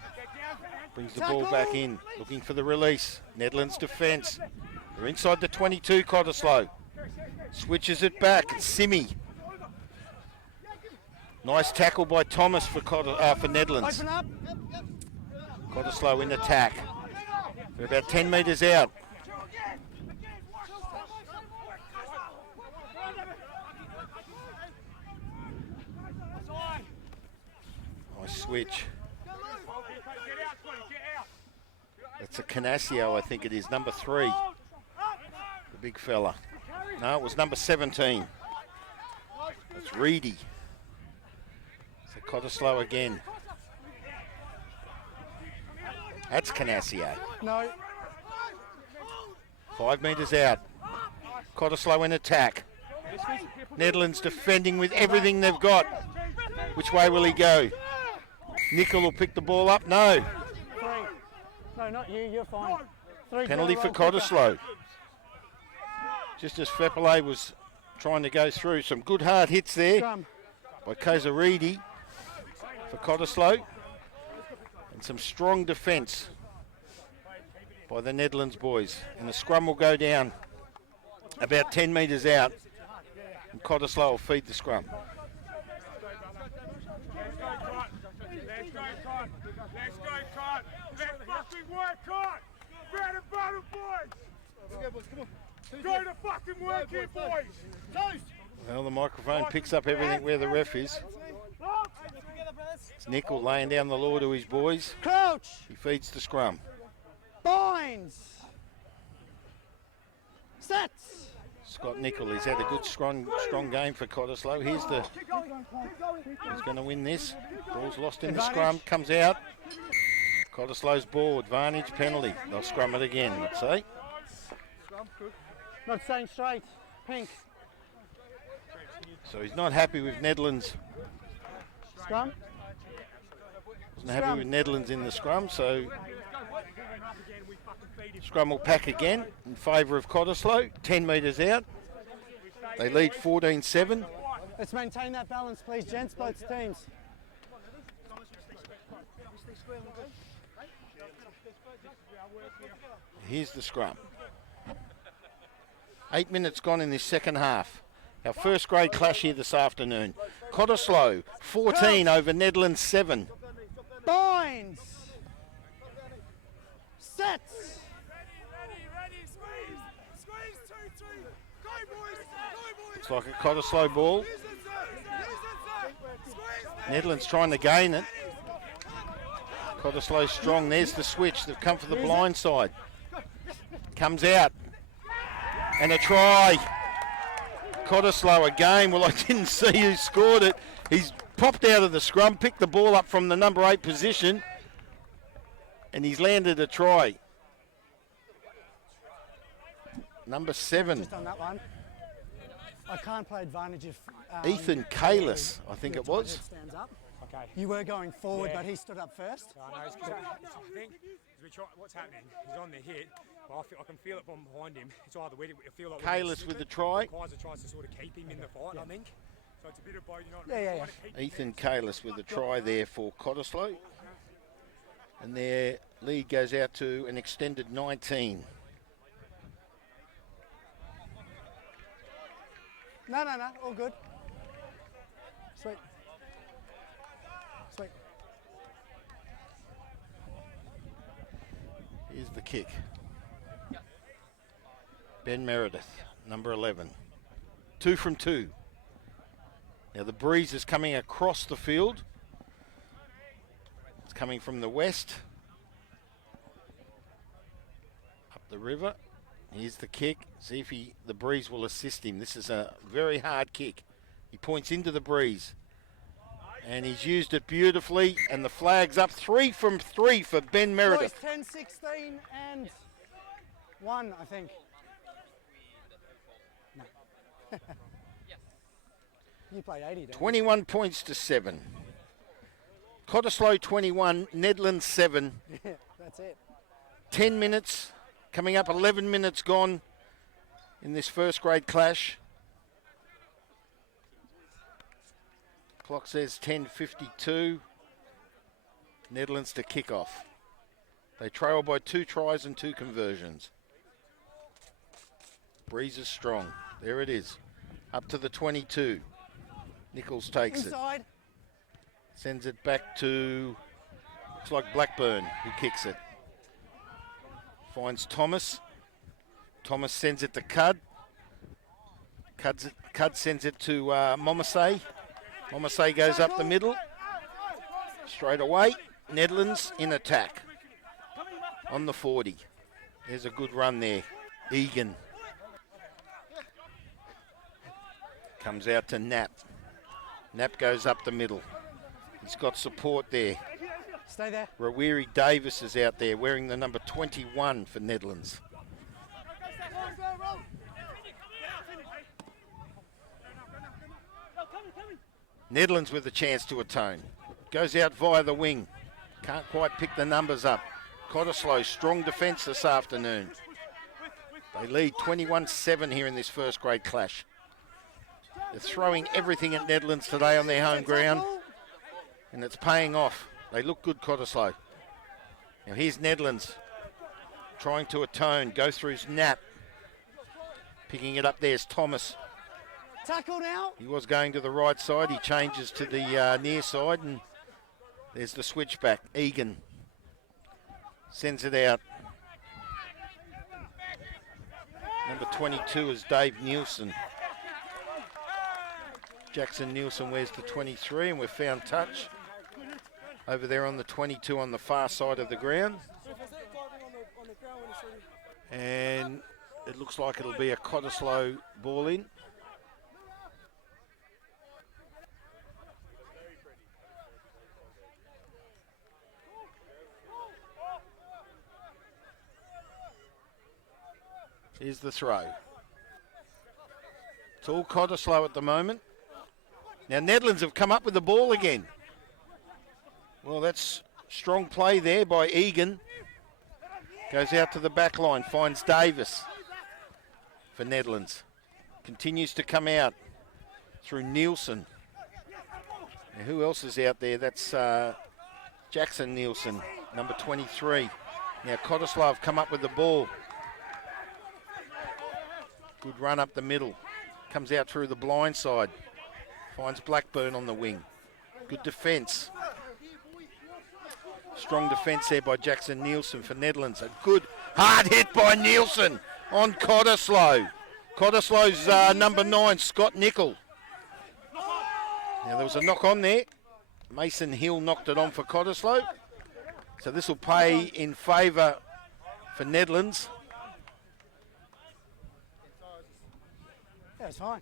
Brings the ball back in. Looking for the release. Nedlands defence. They're inside the 22, Cottesloe. Switches it back. It's Simi. Nice tackle by Thomas for Nedlands. Cottesloe in attack. They're about 10 metres out. Nice switch. That's a Cottesloe, I think it is, number 3. The big fella. No, it was number 17. It's Reedy. So Cottesloe again. That's Cottesloe. No. 5 metres out. Cottesloe in attack. Nedlands defending with everything they've got. Which way will he go? Nickel will pick the ball up. No. 3. No, not you. You're fine. 3. Penalty for Cottesloe. Just as Fepele was trying to go through. Some good hard hits there by Kozaridi for Cottesloe. And some strong defence by the Nedlands boys. And the scrum will go down about 10 metres out. And Cottesloe will feed the scrum. Let's go, Cott. Let's fucking work, Cott. Bread and butter, boys. Come on. Go to fucking work here, boys. Well, the microphone picks up everything where the ref is. It's Nickel laying down the law to his boys. Crouch. He feeds the scrum. Binds. Sets. Scott Nickel, he's had a good, strong game for Cottesloe. He's going to win this. Ball's lost in the scrum, comes out. Cottesloe's ball, advantage, penalty. They'll scrum it again, let's see. Not staying straight. Pink. So he's not happy with Nedlands. Scrum. Wasn't happy with Nedlands in the scrum, so scrum will pack again in favour of Cottesloe. 10 metres out. They lead 14-7. Let's maintain that balance, please, gents, both teams. Here's the scrum. 8 minutes gone in this second half. Our first grade clash here this afternoon. Cottesloe 14 over Nedlands 7. Binds. Sets. Ready, squeeze! Squeeze, 2, 3, go boys! Go boys! Looks like a Cottesloe ball. Use it, sir! Squeeze! Nedlands trying to gain it. Cottesloe strong. There's the switch. They've come for the blind side. Comes out. And a try. Cottesloe again. Well, I didn't see who scored it. He's popped out of the scrum, picked the ball up from the number 8 position, and he's landed a try. Number 7. Just on that one. I can't play advantage if... Ethan Kalis, I think it was. Stands up. Okay. You were going forward, Yeah. but he stood up first. I know, I think what's happening, he's on the hit, but I can feel it from behind him. It's either way, I feel like Kalis with the try. Kaiser tries to sort of keep him in the fight, I think. So it's a bit of both, you know what Yeah, I mean? yeah, Trying to keep Ethan Kalis with the try there for Cottesloe. And their lead goes out to an extended 19. No, all good. Sweet. Sweet. Here's the kick. Ben Meredith, number 11. 2 from 2. Now the breeze is coming across the field. It's coming from the west. Up the river. Here's the kick. See if the breeze will assist him. This is a very hard kick. He points into the breeze. And he's used it beautifully. And the flag's up. 3 from 3 for Ben Meredith. Boys, 10, 16 and 1, I think. No. You play 80, don't you? 21 points to 7. Cottesloe 21, Nedlands 7. Yeah, that's it. 10 minutes, coming up 11 minutes gone in this first grade clash. Clock says 10:52. Nedlands to kick off. They trail by 2 tries and 2 conversions. Breeze is strong. There it is. Up to the 22. Nichols takes Inside. it. Sends it back to, looks like Blackburn, who kicks it. Finds Thomas. Thomas sends it to Cud. Cud sends it to Momasay. Momasay goes up the middle. Straight away. Nedlands in attack. On the 40. There's a good run there. Egan. Comes out to Knapp. Knapp goes up the middle. He's got support there. Stay there. Rawiri Davis is out there wearing the number 21 for Nedlands. Nedlands with a chance to atone. Goes out via the wing. Can't quite pick the numbers up. Cottesloe, strong defence this afternoon. They lead 21-7 here in this first grade clash. They're throwing everything at Nedlands today on their home ground, and it's paying off. They look good, Cottesloe. Now here's Nedlands trying to atone, go through his Knapp. Picking it up there's Thomas. Tackle now. He was going to the right side, he changes to the near side, and there's the switchback. Egan sends it out. Number 22 is Dave Nielsen. Jackson Nielsen wears the 23, and we've found touch over there on the 22 on the far side of the ground. And it looks like it'll be a Cottesloe ball in. Here's the throw. It's all Cottesloe at the moment. Now Nedlands have come up with the ball again. Well, that's strong play there by Egan. Goes out to the back line, finds Davis for Nedlands. Continues to come out through Nielsen. Now, who else is out there? That's Jackson Nielsen, number 23. Now Cottesloe have come up with the ball. Good run up the middle. Comes out through the blind side. Finds Blackburn on the wing. Good defence. Strong defence there by Jackson Nielsen for Nedlands. A good hard hit by Nielsen on Cottesloe. Cottesloe's number 9, Scott Nickel. Now there was a knock on there. Mason Hill knocked it on for Cottesloe. So this will pay in favour for Nedlands. Yeah, it's fine.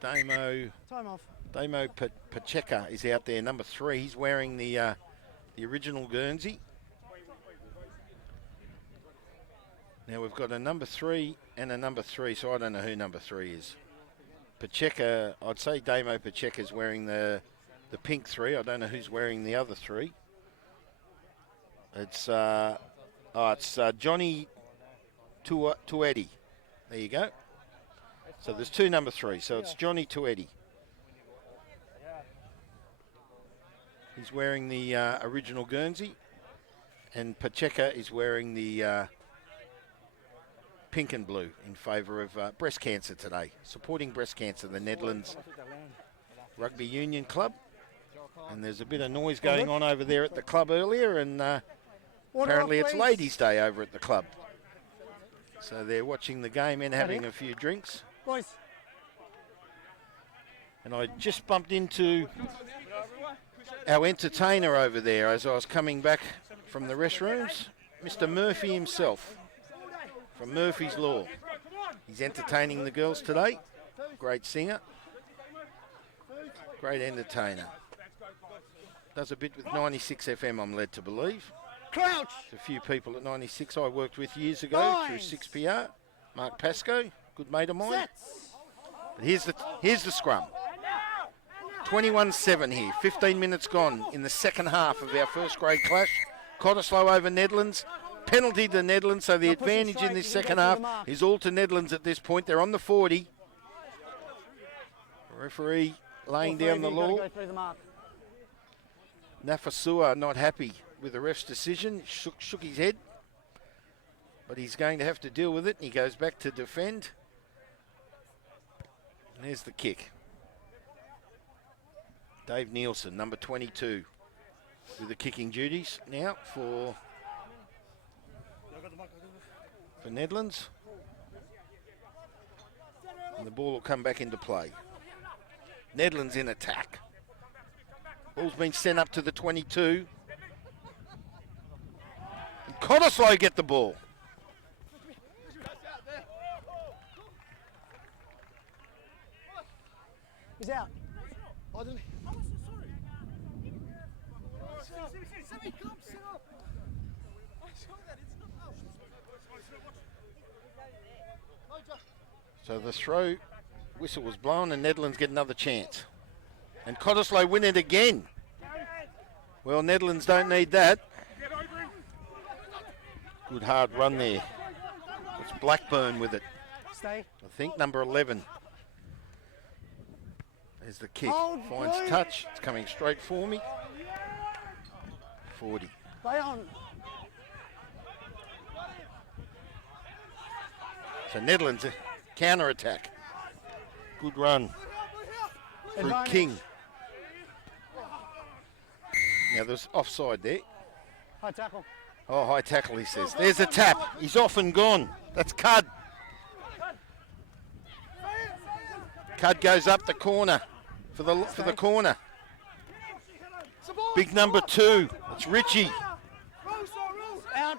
Damo Pacheca is out there, number 3. He's wearing the original Guernsey. Now we've got a number 3 and a number 3, so I don't know who number 3 is. Pacheca, I'd say Damo Pacheca's wearing the pink 3. I don't know who's wearing the other 3. It's Johnny Tuetti. There you go. So there's 2 number 3. So it's Johnny Tuetti. He's wearing the original Guernsey, and Pacheca is wearing the pink and blue in favour of breast cancer today. Supporting breast cancer, the Nedlands Rugby Union Club. And there's a bit of noise going on over there at the club earlier, and apparently it's Ladies' Day over at the club. So they're watching the game and having a few drinks. Boys. And I just bumped into our entertainer over there as I was coming back from the restrooms, Mr. Murphy himself from Murphy's Law. He's entertaining the girls today. Great singer, great entertainer. Does a bit with 96 FM, I'm led to believe. Crouch! There's a few people at 96 I worked with years ago through 6PR. Mark Pascoe, good mate of mine. But here's the scrum. 21-7 here, 15 minutes gone in the second half of our first grade clash. Cottesloe over Nedlands. Penalty to Nedlands, so the advantage in this second half is all to Nedlands at this point. They're on the 40. Referee laying down the law. Nafasua not happy with the ref's decision. Shook his head. But he's going to have to deal with it. He goes back to defend. And there's the kick. Dave Nielsen, number 22, with the kicking duties now for Nedlands. And the ball will come back into play. Nedlands in attack. Ball's been sent up to the 22. And Cottesloe get the ball. He's out. So the throw whistle was blown and Nedlands get another chance. And Cottesloe win it again. Well, Nedlands don't need that. Good hard run there. It's Blackburn with it. Stay. I think number 11. There's the kick. Finds touch. It's coming straight for me. 40. Play on. So Nedlands counter attack. Good run through King. Now there's offside there. High tackle. Oh, high tackle, he says. There's a tap. He's off and gone. That's Cud. Cud goes up the corner for the corner. Big number 2. It's Richie.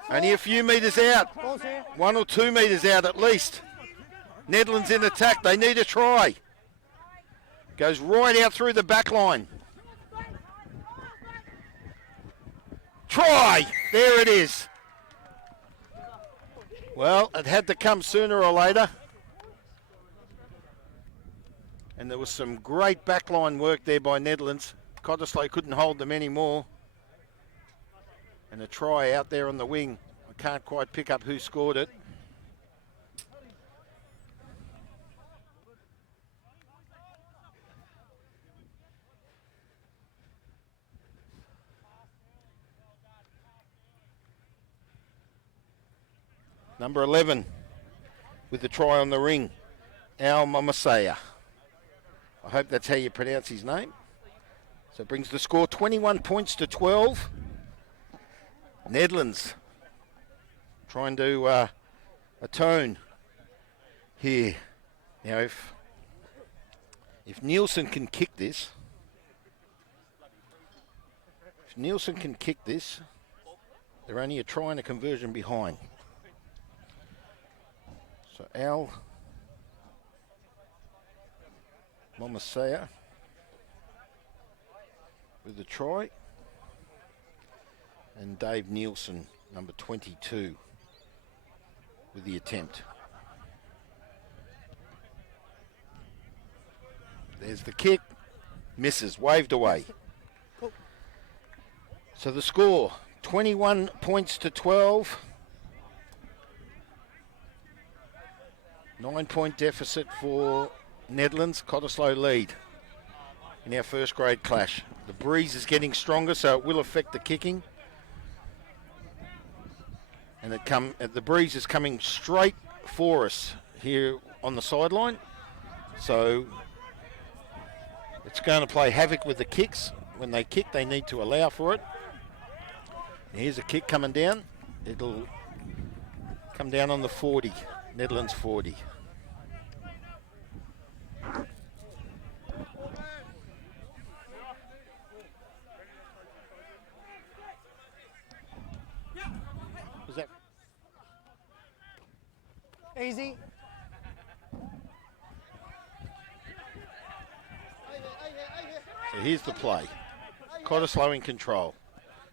Only a few metres out. 1 or 2 metres out at least. Nedlands in attack. They need a try. Goes right out through the back line. Try! There it is. Well, it had to come sooner or later. And there was some great backline work there by Nedlands. Cottesloe couldn't hold them anymore. And a try out there on the wing. I can't quite pick up who scored it. Number 11 with the try on the ring, Al Mamasaya. I hope that's how you pronounce his name. So it brings the score 21 points to 12. Nedlands trying to atone here. Now if Nielsen can kick this, they're only a try and a conversion behind. So Al Momasea with the try, and Dave Nielsen, number 22, with the attempt. There's the kick, misses, waved away. So the score, 21 points to 12. 9-point deficit for Nedlands. Cottesloe lead in our first grade clash. The breeze is getting stronger, so it will affect the kicking. And the breeze is coming straight for us here on the sideline. So it's going to play havoc with the kicks. When they kick, they need to allow for it. And here's a kick coming down. It'll come down on the 40, Nedlands 40. Was that? Easy. So here's the play. Cottesloe in control.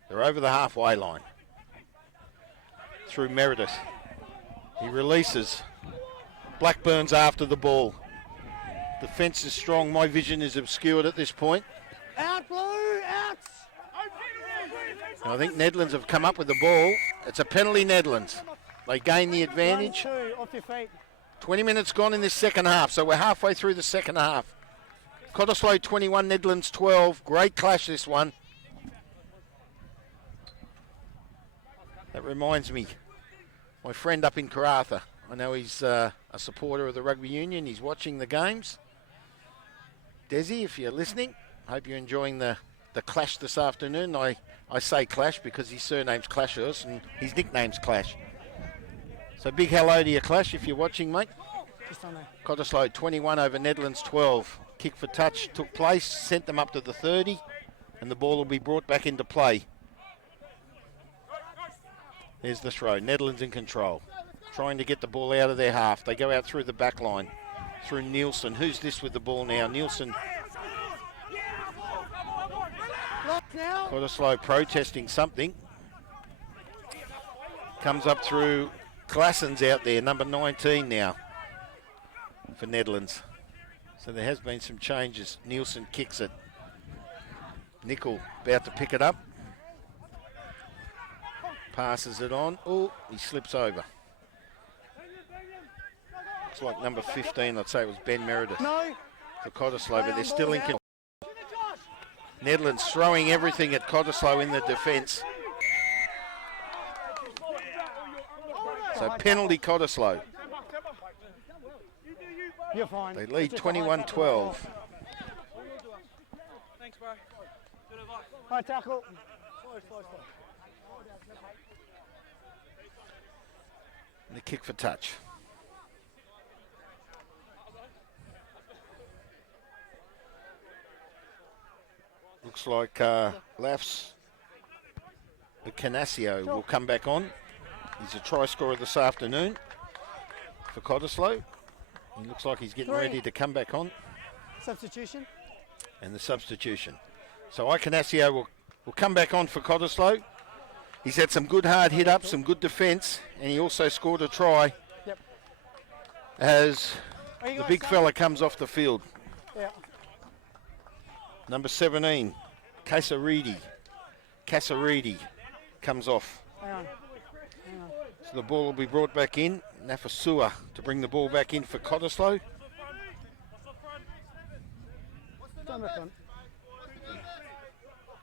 They're over the halfway line. Through Meredith. He releases. Blackburn's after the ball. Defence is strong. My vision is obscured at this point. Out, Blue, out. I think Nedlands have come up with the ball. It's a penalty, Nedlands. They gain the advantage. 1, 2, off your feet. 20 minutes gone in this second half, so we're halfway through the second half. Cottesloe 21, Nedlands 12. Great clash, this one. That reminds me, my friend up in Karratha. I know he's a supporter of the rugby union. He's watching the games. Desi, if you're listening, hope you're enjoying the clash this afternoon. I say clash because his surname's Clashers and his nickname's Clash. So big hello to you, Clash, if you're watching, mate. Just on there. Cottesloe 21 over Nedlands 12. Kick for touch took place, sent them up to the 30, and the ball will be brought back into play. There's the throw. Nedlands in control. Trying to get the ball out of their half. They go out through the back line. Through Nielsen. Who's this with the ball now? Nielsen. Cottesloe protesting something. Comes up through Glassen's out there, number 19 now for Nedlands. So there has been some changes. Nielsen kicks it. Nickel about to pick it up. Passes it on. Oh, he slips over. Looks like number 15, I'd say it was Ben Meredith for Cottesloe, but they're still in control. Nedlands throwing everything at Cottesloe in the defence. So penalty Cottesloe. You're fine. They lead 21-12. Thanks, bro. Good advice. High tackle. And the kick for touch. Looks like Lafs Canasio will come back on. He's a try scorer this afternoon for Cottesloe. He looks like he's getting ready to come back on. Substitution. And the substitution. So Canasio will come back on for Cottesloe. He's had some good hard hit-ups, some good defence, and he also scored a try as the big fella comes off the field. Yeah. Number 17, Casaridi comes off. Hang on. So the ball will be brought back in. Nafasua to bring the ball back in for Cottesloe.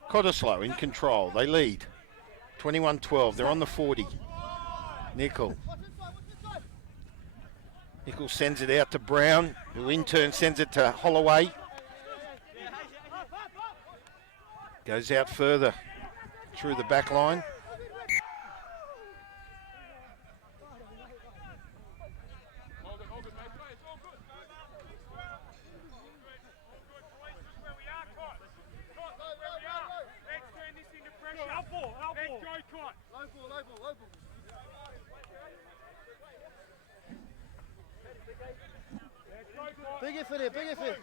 Cottesloe in control. They lead 21-12. They're on the 40. Nickel sends it out to Brown, who in turn sends it to Holloway. Goes out further through the back line. Big effort here, big effort.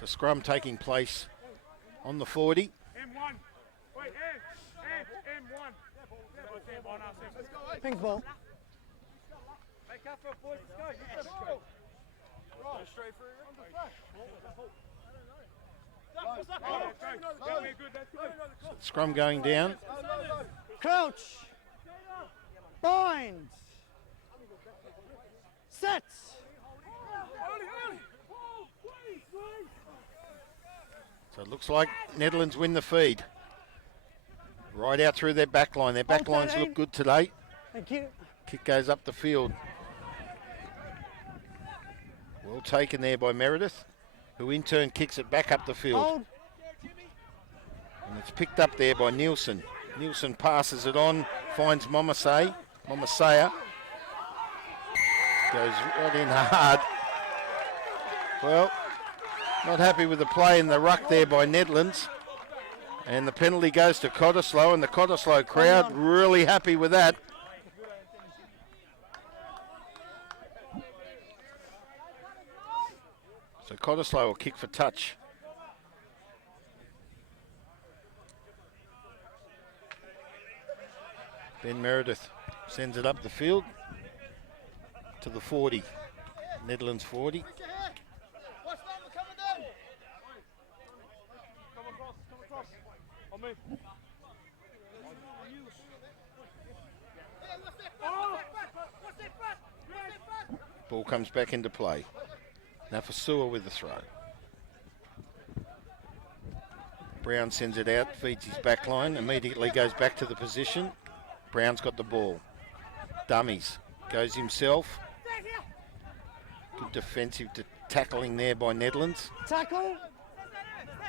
So scrum taking place on the 40. M1. Wait, M1. Pink ball. Make up for it, boys. Let's go. Go straight through. Scrum going down. Crouch. Bind. Sets. So it looks like Nedlands win the feed. Right out through their back line. Their back lines look good today. Thank you. Kick goes up the field. Well taken there by Meredith, who in turn kicks it back up the field. Hold. And it's picked up there by Nielsen. Nielsen passes it on, finds Momasaya. Goes right in hard. Well, not happy with the play in the ruck there by Nedlands. And the penalty goes to Cottesloe, and the Cottesloe crowd really happy with that. So Cottesloe will kick for touch. Ben Meredith sends it up the field to the 40. Nedlands 40. Ball comes back into play. Now for Sewer with the throw. Brown sends it out, feeds his back line, immediately goes back to the position. Brown's got the ball. Dummies. Goes himself. Good defensive tackling there by Nedlands. Tackle.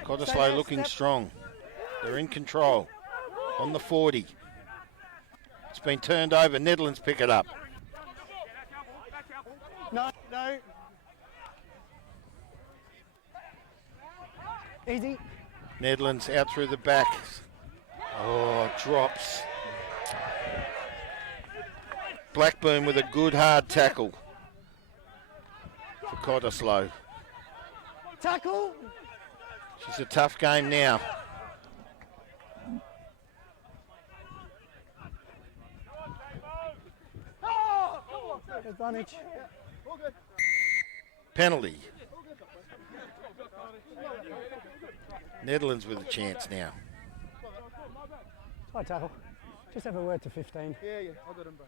Cottesloe looking strong. They're in control. On the 40. It's been turned over. Nedlands pick it up. No. Easy. Nedlands out through the back. Oh, drops. Blackburn with a good hard tackle for Cottesloe. Tackle. She's a tough game now. Advantage. Penalty. Nedlands with a chance now. High tackle. Just have a word to 15. Yeah, I got him, bro.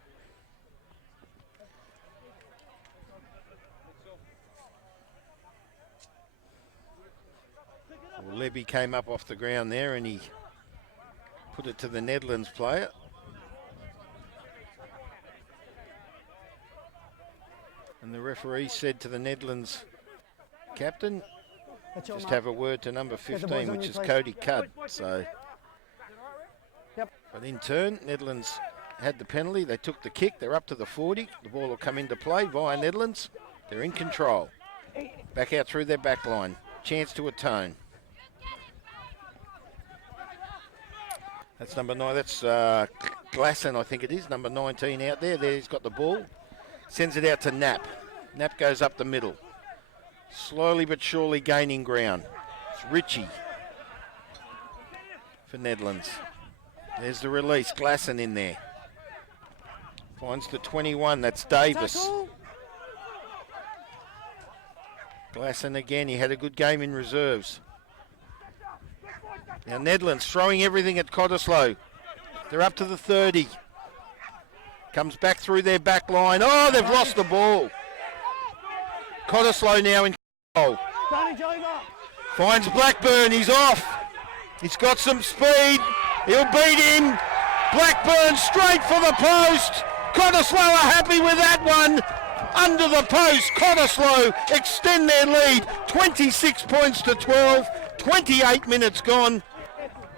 Well, Levy came up off the ground there and he put it to the Nedlands player. And the referee said to the Nedlands captain, just have a word to number 15, which is Cody Cudd. So, Yep. But in turn, Nedlands had the penalty. They took the kick. They're up to the 40. The ball will come into play via Nedlands. They're in control. Back out through their back line. Chance to atone. That's number 9. That's Glasson, I think it is. Number 19 out there. There he's got the ball. Sends it out to Knapp. Knapp goes up the middle. Slowly but surely gaining ground. It's Ritchie for Nedlands. There's the release. Glasson in there. Finds the 21. That's Davis. Tackle. Glasson again. He had a good game in reserves. Now Nedlands throwing everything at Cottesloe. They're up to the 30. Comes back through their back line. Oh, they've lost the ball. Cottesloe now in control. Advantage over. Finds Blackburn. He's off. He's got some speed. He'll beat him. Blackburn straight for the post. Cottesloe are happy with that one. Under the post, Cottesloe extend their lead. 26 points to 12. 28 minutes gone.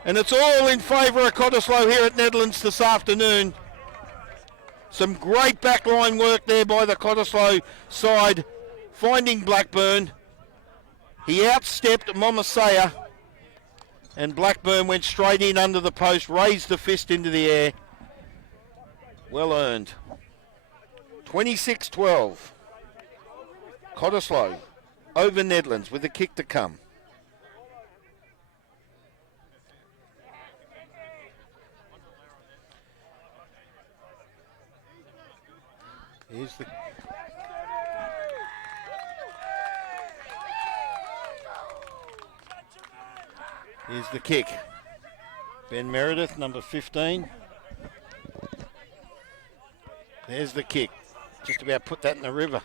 And it's all in favour of Cottesloe here at Nedlands this afternoon. Some great backline work there by the Cottesloe side, finding Blackburn. He outstepped Momasea, and Blackburn went straight in under the post, raised the fist into the air. Well earned. 26-12. Cottesloe over Nedlands with a kick to come. Here's the kick. Ben Meredith, number 15. There's the kick. Just about put that in the river.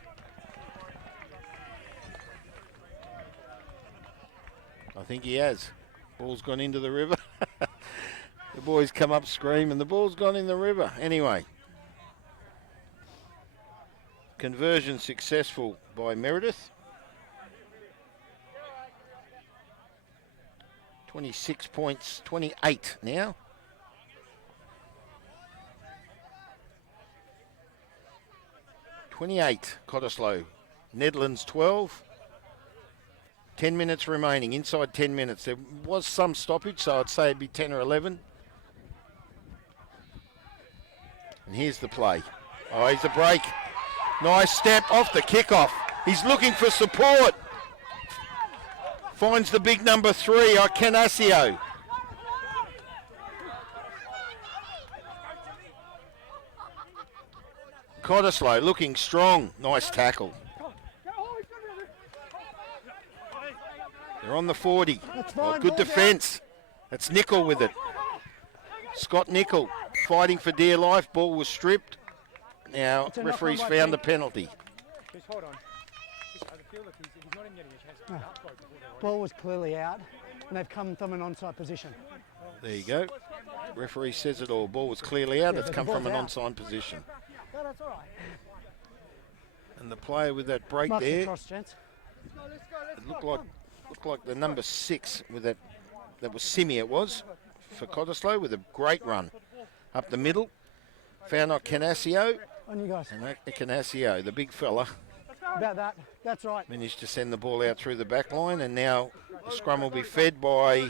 I think he has. Ball's gone into the river. The boys come up screaming, the ball's gone in the river. Anyway. Conversion successful by Meredith. 26 points, 28 now. Cottesloe. Nedlands 12. 10 minutes remaining, inside 10 minutes. There was some stoppage, so I'd say it'd be 10 or 11. And here's the play. Oh, here's the break. Nice step off the kickoff. He's looking for support. Finds the big number 3, Canasio. Cottesloe looking strong. Nice tackle. They're on the 40. Oh, good defence. That's Nickel with it. Scott Nickel fighting for dear life. Ball was stripped. Now, referee's found the penalty. Just hold on. I feel like he's not even getting a chance to get up. Ball was clearly out, and they've come from an onside position. There you go. Referee says it all. Ball was clearly out. It's come from an onside position. No, that's all right. And the player with that break Marks there, across, gents. it looked like the number 6 with that was Simi, it was, for Cottesloe, with a great run up the middle. Found Canasio. On you guys. And Canasio, the big fella, About that. That's right. managed to send the ball out through the back line, and now the scrum will be fed by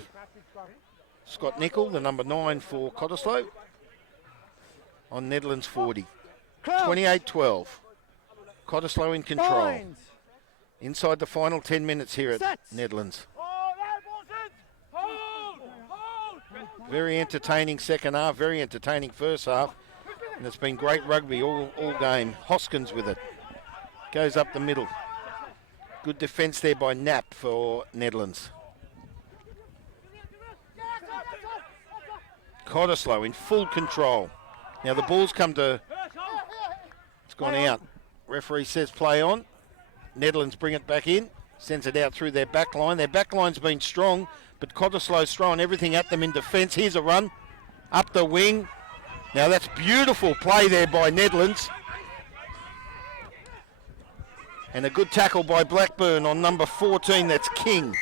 Scott Nickel, the number 9 for Cottesloe, on Nedlands 40. 28-12. Cottesloe in control. Fines. Inside the final 10 minutes here at Sets. Nedlands. Very entertaining second half, very entertaining first half. And it's been great rugby all game. Hoskins with it. Goes up the middle. Good defence there by Knapp for Nedlands. Cottesloe in full control. Now the ball's come to... It's gone out. Referee says play on. Nedlands bring it back in. Sends it out through their back line. Their back line's been strong, but Cottesloe's throwing everything at them in defence. Here's a run. Up the wing. Now that's beautiful play there by Nedlands. And a good tackle by Blackburn on number 14, that's King.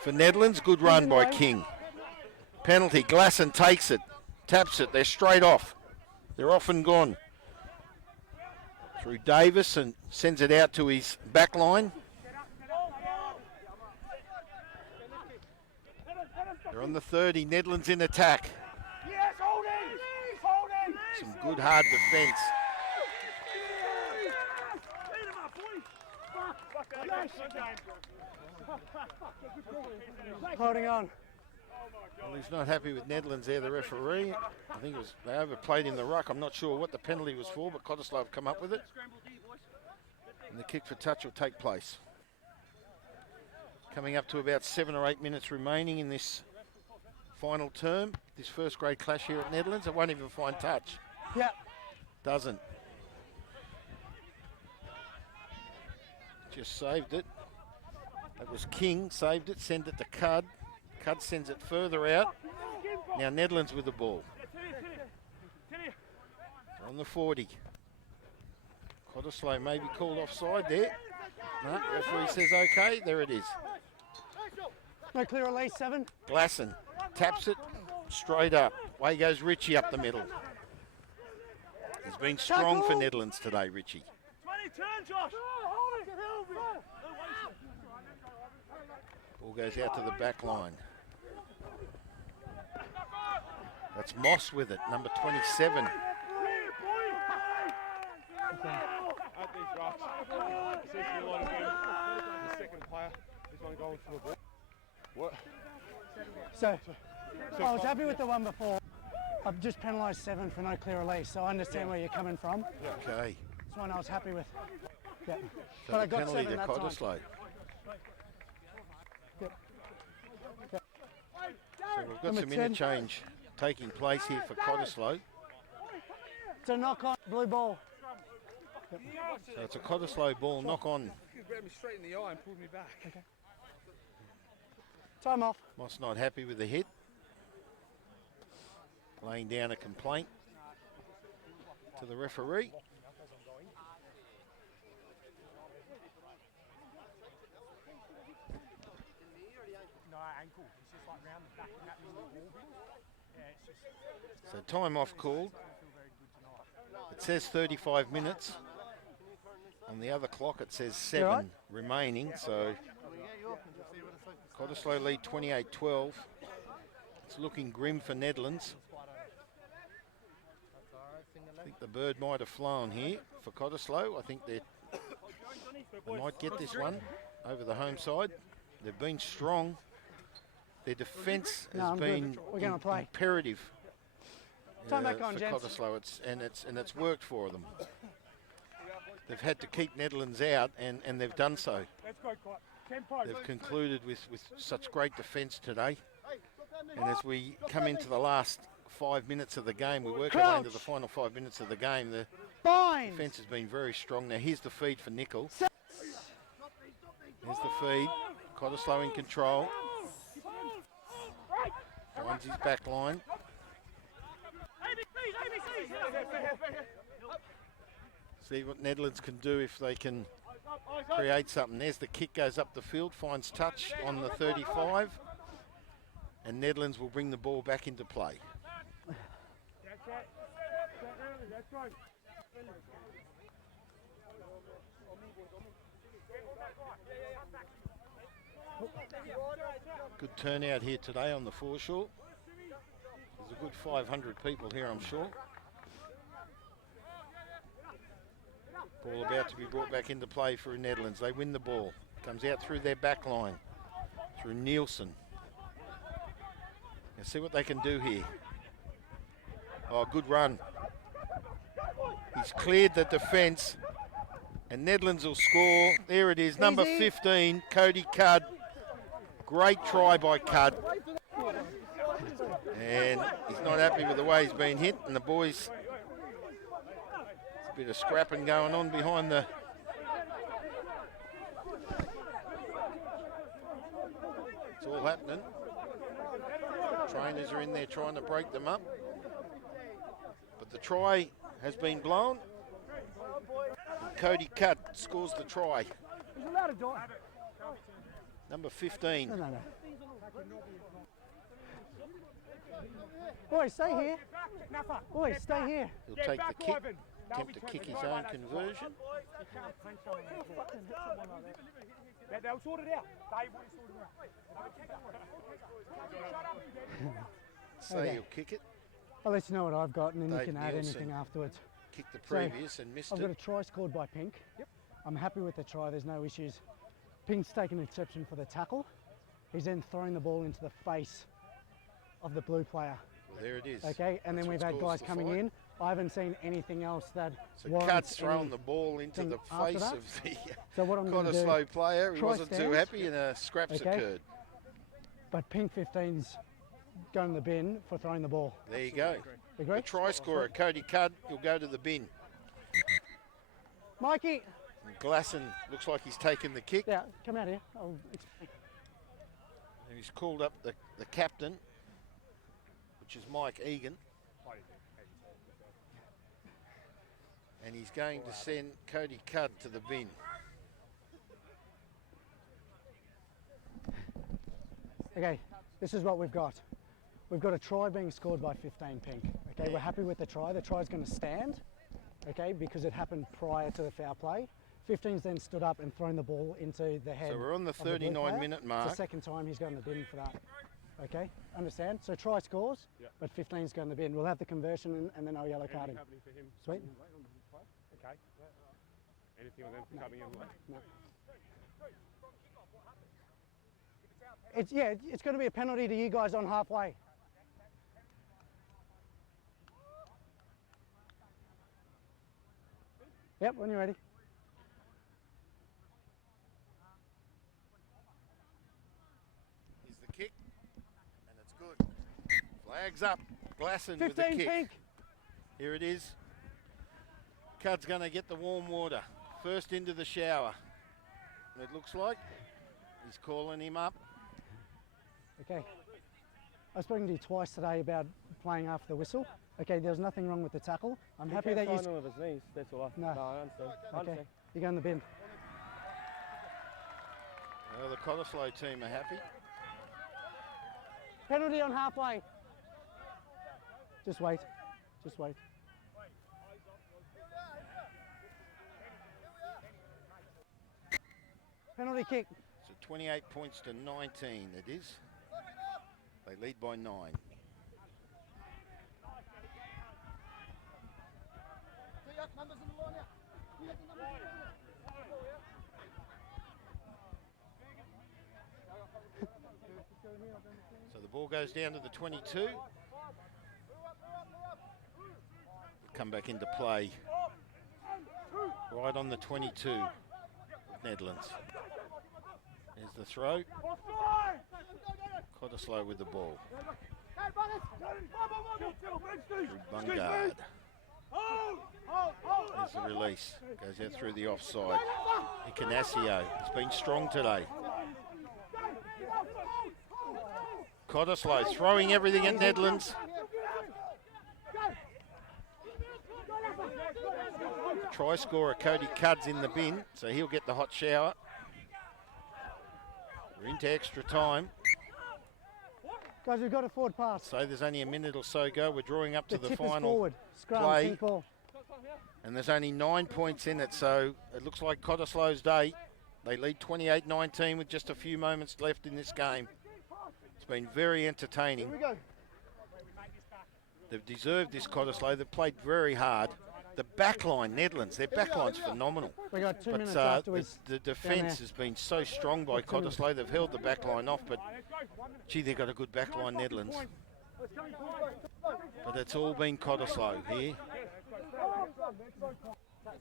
For Nedlands, good run by King. Penalty, Glasson takes it, taps it, they're straight off. They're off and gone. Through Davis and sends it out to his back line. They're on the 30, Nedlands in attack. Some good hard defence. Holding on. Well, he's not happy with Nedlands there, the referee. I think they overplayed in the ruck. I'm not sure what the penalty was for, but Cottesloe have come up with it. And the kick for touch will take place. Coming up to about 7 or 8 minutes remaining in this final term. This first grade clash here at Nedlands. It won't even find touch. Yeah. Doesn't. Just saved it. That was King, saved it, sent it to Cudd. Cudd sends it further out. Now Nedlands with the ball. On the 40. Cottesloe may be called offside there. No, referee says okay, there it is. No clear release, 7. Glasson taps it straight up. Away goes Richie up the middle. He's been strong for Nedlands today, Richie. 20, turn, Josh. Ball goes out to the back line. That's Moss with it, number 27. At these rocks, it seems to be a lot of good. The second player is going to go into the ball. What? So I was happy with the one before. I've just penalised 7 for no clear release, so I understand where you're coming from. Okay. This one I was happy with. Yeah. So But I the got penalty 7 to that time. Cottesloe. Yep. So we've got Number some 10. interchange taking place here for Cottesloe. It's a knock on, blue ball. So it's a Cottesloe ball, knock on. He grabbed me straight in the eye and pulled me back. Okay. Time off. Moss not happy with the hit. Laying down a complaint to the referee. No, ankle. It's just like round the back and that little ball bit. Yeah, it's just So time off called. It says 35 minutes. On the other clock it says 7 right? remaining, so Cottesloe lead 28-12. It's looking grim for Nedlands. I think the bird might have flown here for Cottesloe. I think they might get this one over the home side. They've been strong. Their defence No, has I'm been good. We're gonna play. imperative Time back on, for gents. Cottesloe. And it's worked for them. They've had to keep Nedlands out, and they've done so. Let's go, Cott. Tempo. They've concluded with such great defence today. And as we come into the last 5 minutes of the game, we work our way into the final 5 minutes of the game. The Fine. defence has been very strong. Now here's the feed for Nickel. Here's the feed. Cottesloe in control. Finds his back line. See what Nedlands can do if they can create something. There's the kick, goes up the field, finds touch on the 35. And Nedlands will bring the ball back into play. That's right. Good turnout here today on the foreshore. There's a good 500 people here, I'm sure. Ball about to be brought back into play for Nedlands. They win the ball. Comes out through their back line, through Nielsen. Let's see what they can do here. Oh, good run. He's cleared the defence, and Nedlands will score. There it is, number 15, Cody Cudd. Great try by Cudd. And he's not happy with the way he's been hit, and the boys, a bit of scrapping going on behind the... It's all happening. Trainers are in there trying to break them up. But the try has been blown. And Cody Cudd scores the try. He's allowed to die. Number 15. No. Boys, stay here. Boys, stay here. He'll take the kick, attempt to kick his own conversion. They'll sort it out. They will sort it out. Say he'll kick it. I'll let you know what I've got, and then Dave you can add Nielsen anything afterwards. Kicked the previous and missed I've got a it. try scored by Pink. Yep. I'm happy with the try. There's no issues. Pink's taken exception for the tackle. He's then thrown the ball into the face of the blue player. Well, there it is. Okay, and then That's we've what's had caused guys the coming fight. in. I haven't seen anything else that So warrants Cudd's thrown the anything ball into the after face that. of the So what I'm going to do, Cottesloe player. He try wasn't too stance. happy, and a scraps Okay. occurred. but Pink 15's going to the bin for throwing the ball. There you go. Agree? The try scorer, Cody Cudd, he'll go to the bin. Mikey, And Glasson looks like he's taken the kick. yeah, come out here. I'll explain. And he's called up the captain, which is Mike Egan. And he's going to send Cody Cudd to the bin. Okay, this is what we've got. we've got a try being scored by 15 pink. Okay, we're happy with the try. The try's going to stand, okay, because it happened prior to the foul play. 15's then stood up and thrown the ball into the head. So we're on the of blue 39-minute player. mark. It's the second time he's going to the bin for that. Okay, understand? So try scores, but 15's going to the bin. We'll have the conversion and then I'll yellow card him. Happening for him. Sweet. Okay. Anything on them coming in? No. It's going to be a penalty to you guys on halfway. Yep, when you're ready. Here's the kick, and it's good. Flags up. Glasson with the 15 kick. pink. Here it is. Cud's going to get the warm water. First into the shower. It looks like he's calling him up. Okay. I've spoken to you twice today about playing after the whistle. Okay, there's nothing wrong with the tackle. I'm happy that you... him with his knees, that's all. No. I understand. I Okay, understand. you go in the bin. Well, the Cottesloe team are happy. Penalty on halfway. Just wait. Just wait. Penalty kick. So 28 points to 19 it is. They lead by 9. So the ball goes down to the 22. Come back into play. Right on the 22. Nedlands. There's the throw. Cottesloe with the ball. Through Bungard. There's the release. Goes out through the offside. Icanasio has been strong today. Cottesloe throwing everything at Nedlands. Try scorer Cody Cud's in the bin, so he'll get the hot shower. We're into extra time. Guys, we've got a forward pass. So there's only a minute or so go. We're drawing up to the tip is final forward. Scrum, play. pink ball. And there's only 9 points in it, so it looks like Cottesloe's day. They lead 28-19 with just a few moments left in this game. It's been very entertaining. Here we go. They've deserved this, Cottesloe. They've played very hard. The backline, Nedlands, their backline's phenomenal. We got 2 minutes But afterwards. the defence has been so strong by Cottesloe. They've held the backline off, but gee, they've got a good backline, Nedlands. But it's all been Cottesloe here.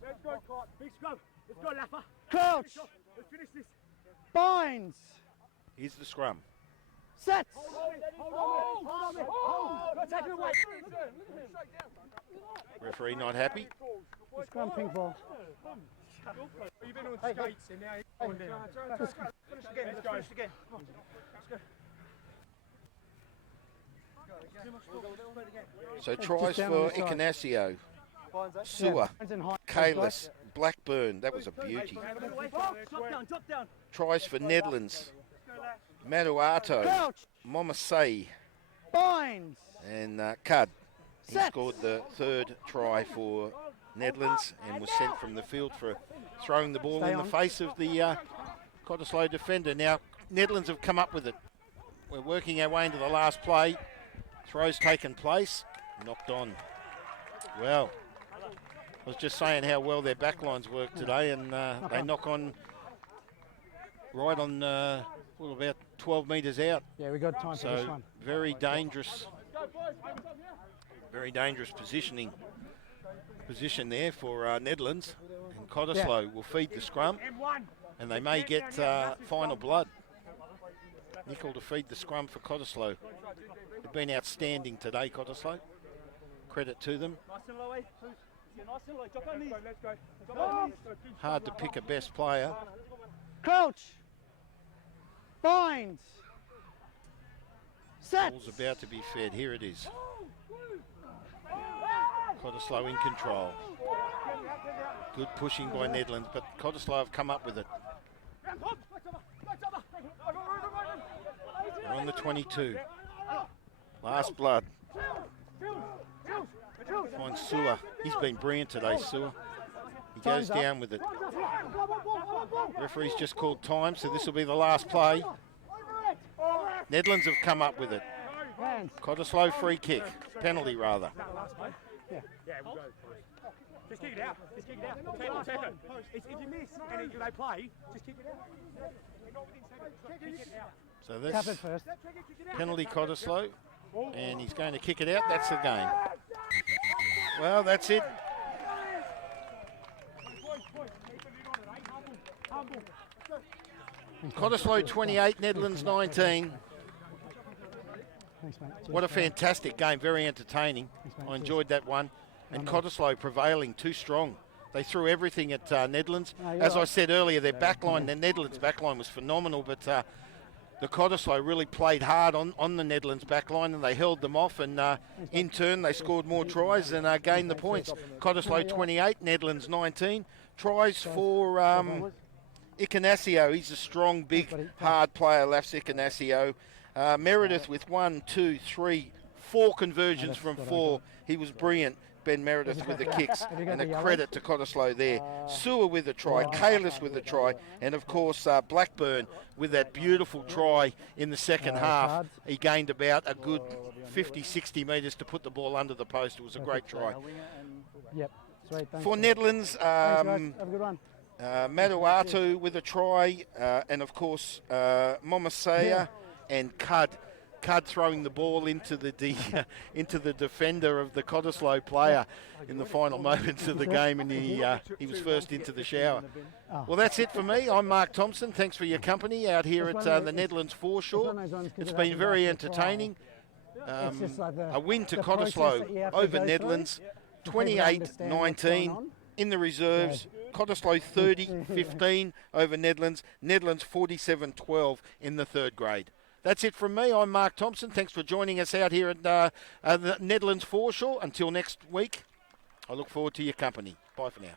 Let's go, Cot. Big scrum. Let's go, Laffer. Crouch. Let's finish this. Binds. Here's the scrum. Sets. Hold on. Take it away. Referee not happy. Scrum, pink ball. You've been on skates and now you're going down. Finish again. Let's go. Finish again. So tries down for on the side. Icanasio, Sewer, Yeah, Binds and Hines, Kalis, Blackburn. That was a beauty. Drop down. Tries for Nedlands, Maduato, Crouch. Momasei, Binds. and Cud. He Set. scored the third try for Nedlands and was sent from the field for throwing the ball Stay in on. the face of the Cottesloe defender. Now, Nedlands have come up with it. We're working our way into the last play. Throw's taken place. Knocked on. Well, I was just saying how well their backlines work today, and they knock on right on, about 12 metres out. Yeah, we got time for this So one. very dangerous position there for Nedlands, and Cottesloe will feed the scrum, and they may get final blood. Nickel to feed the scrum for Cottesloe. They've been outstanding today, Cottesloe. Credit to them. Hard to pick a best player. Crouch. Binds. Sets. Ball's about to be fed. Here it is. Cottesloe in control. Good pushing by Nedlands, but Cottesloe have come up with it. They're on the 22. Last blood. Finds Sewer. He's been brilliant today, Sewer. He goes down with it. Referee's just called time, so this will be the last play. Nedlands have come up with it. Cottesloe free kick. Penalty, rather. Yeah, we'll go. Just kick it out. Just kick it out. Take it. If you miss and they play, just kick it out. Kick it out. So this penalty Cottesloe, and he's going to kick it out. That's the game. Well, that's it. Cottesloe 28, Nedlands 19. What a fantastic game, very entertaining. I enjoyed that one. And Cottesloe prevailing, too strong. They threw everything at Nedlands. As I said earlier, their backline, the Nedlands backline was phenomenal, but the Cottesloe really played hard on the Nedlands backline, and they held them off, and in turn they scored more tries and gained the points. Cottesloe 28, Nedlands 19. Tries for Icanasio. He's a strong, big, hard player, Lafs Icanasio. Meredith with 1, 2, 3, 4 conversions from 4. He was brilliant. Ben Meredith with the kicks, and a credit to Cottesloe there. Sewer with a try, Kalis with a try, and of course Blackburn with that beautiful try in the second half. He gained about a good 50, 60 metres to put the ball under the post. It was a great try. Yep. Sweet, for Nedlands, Maduatu with a try, and of course Momasea and Cud throwing the ball into the defender of the Cottesloe player in the final moments of the game, and he was first into the shower. Well, that's it for me. I'm Mark Thompson. Thanks for your company out here at the Nedlands foreshore. It's been very entertaining. A win to Cottesloe over Nedlands, 28-19 in the reserves. Cottesloe 30-15 over Nedlands. Nedlands 47-12 in the third grade. That's it from me. I'm Mark Thompson. Thanks for joining us out here at the Nedlands foreshore. Until next week, I look forward to your company. Bye for now.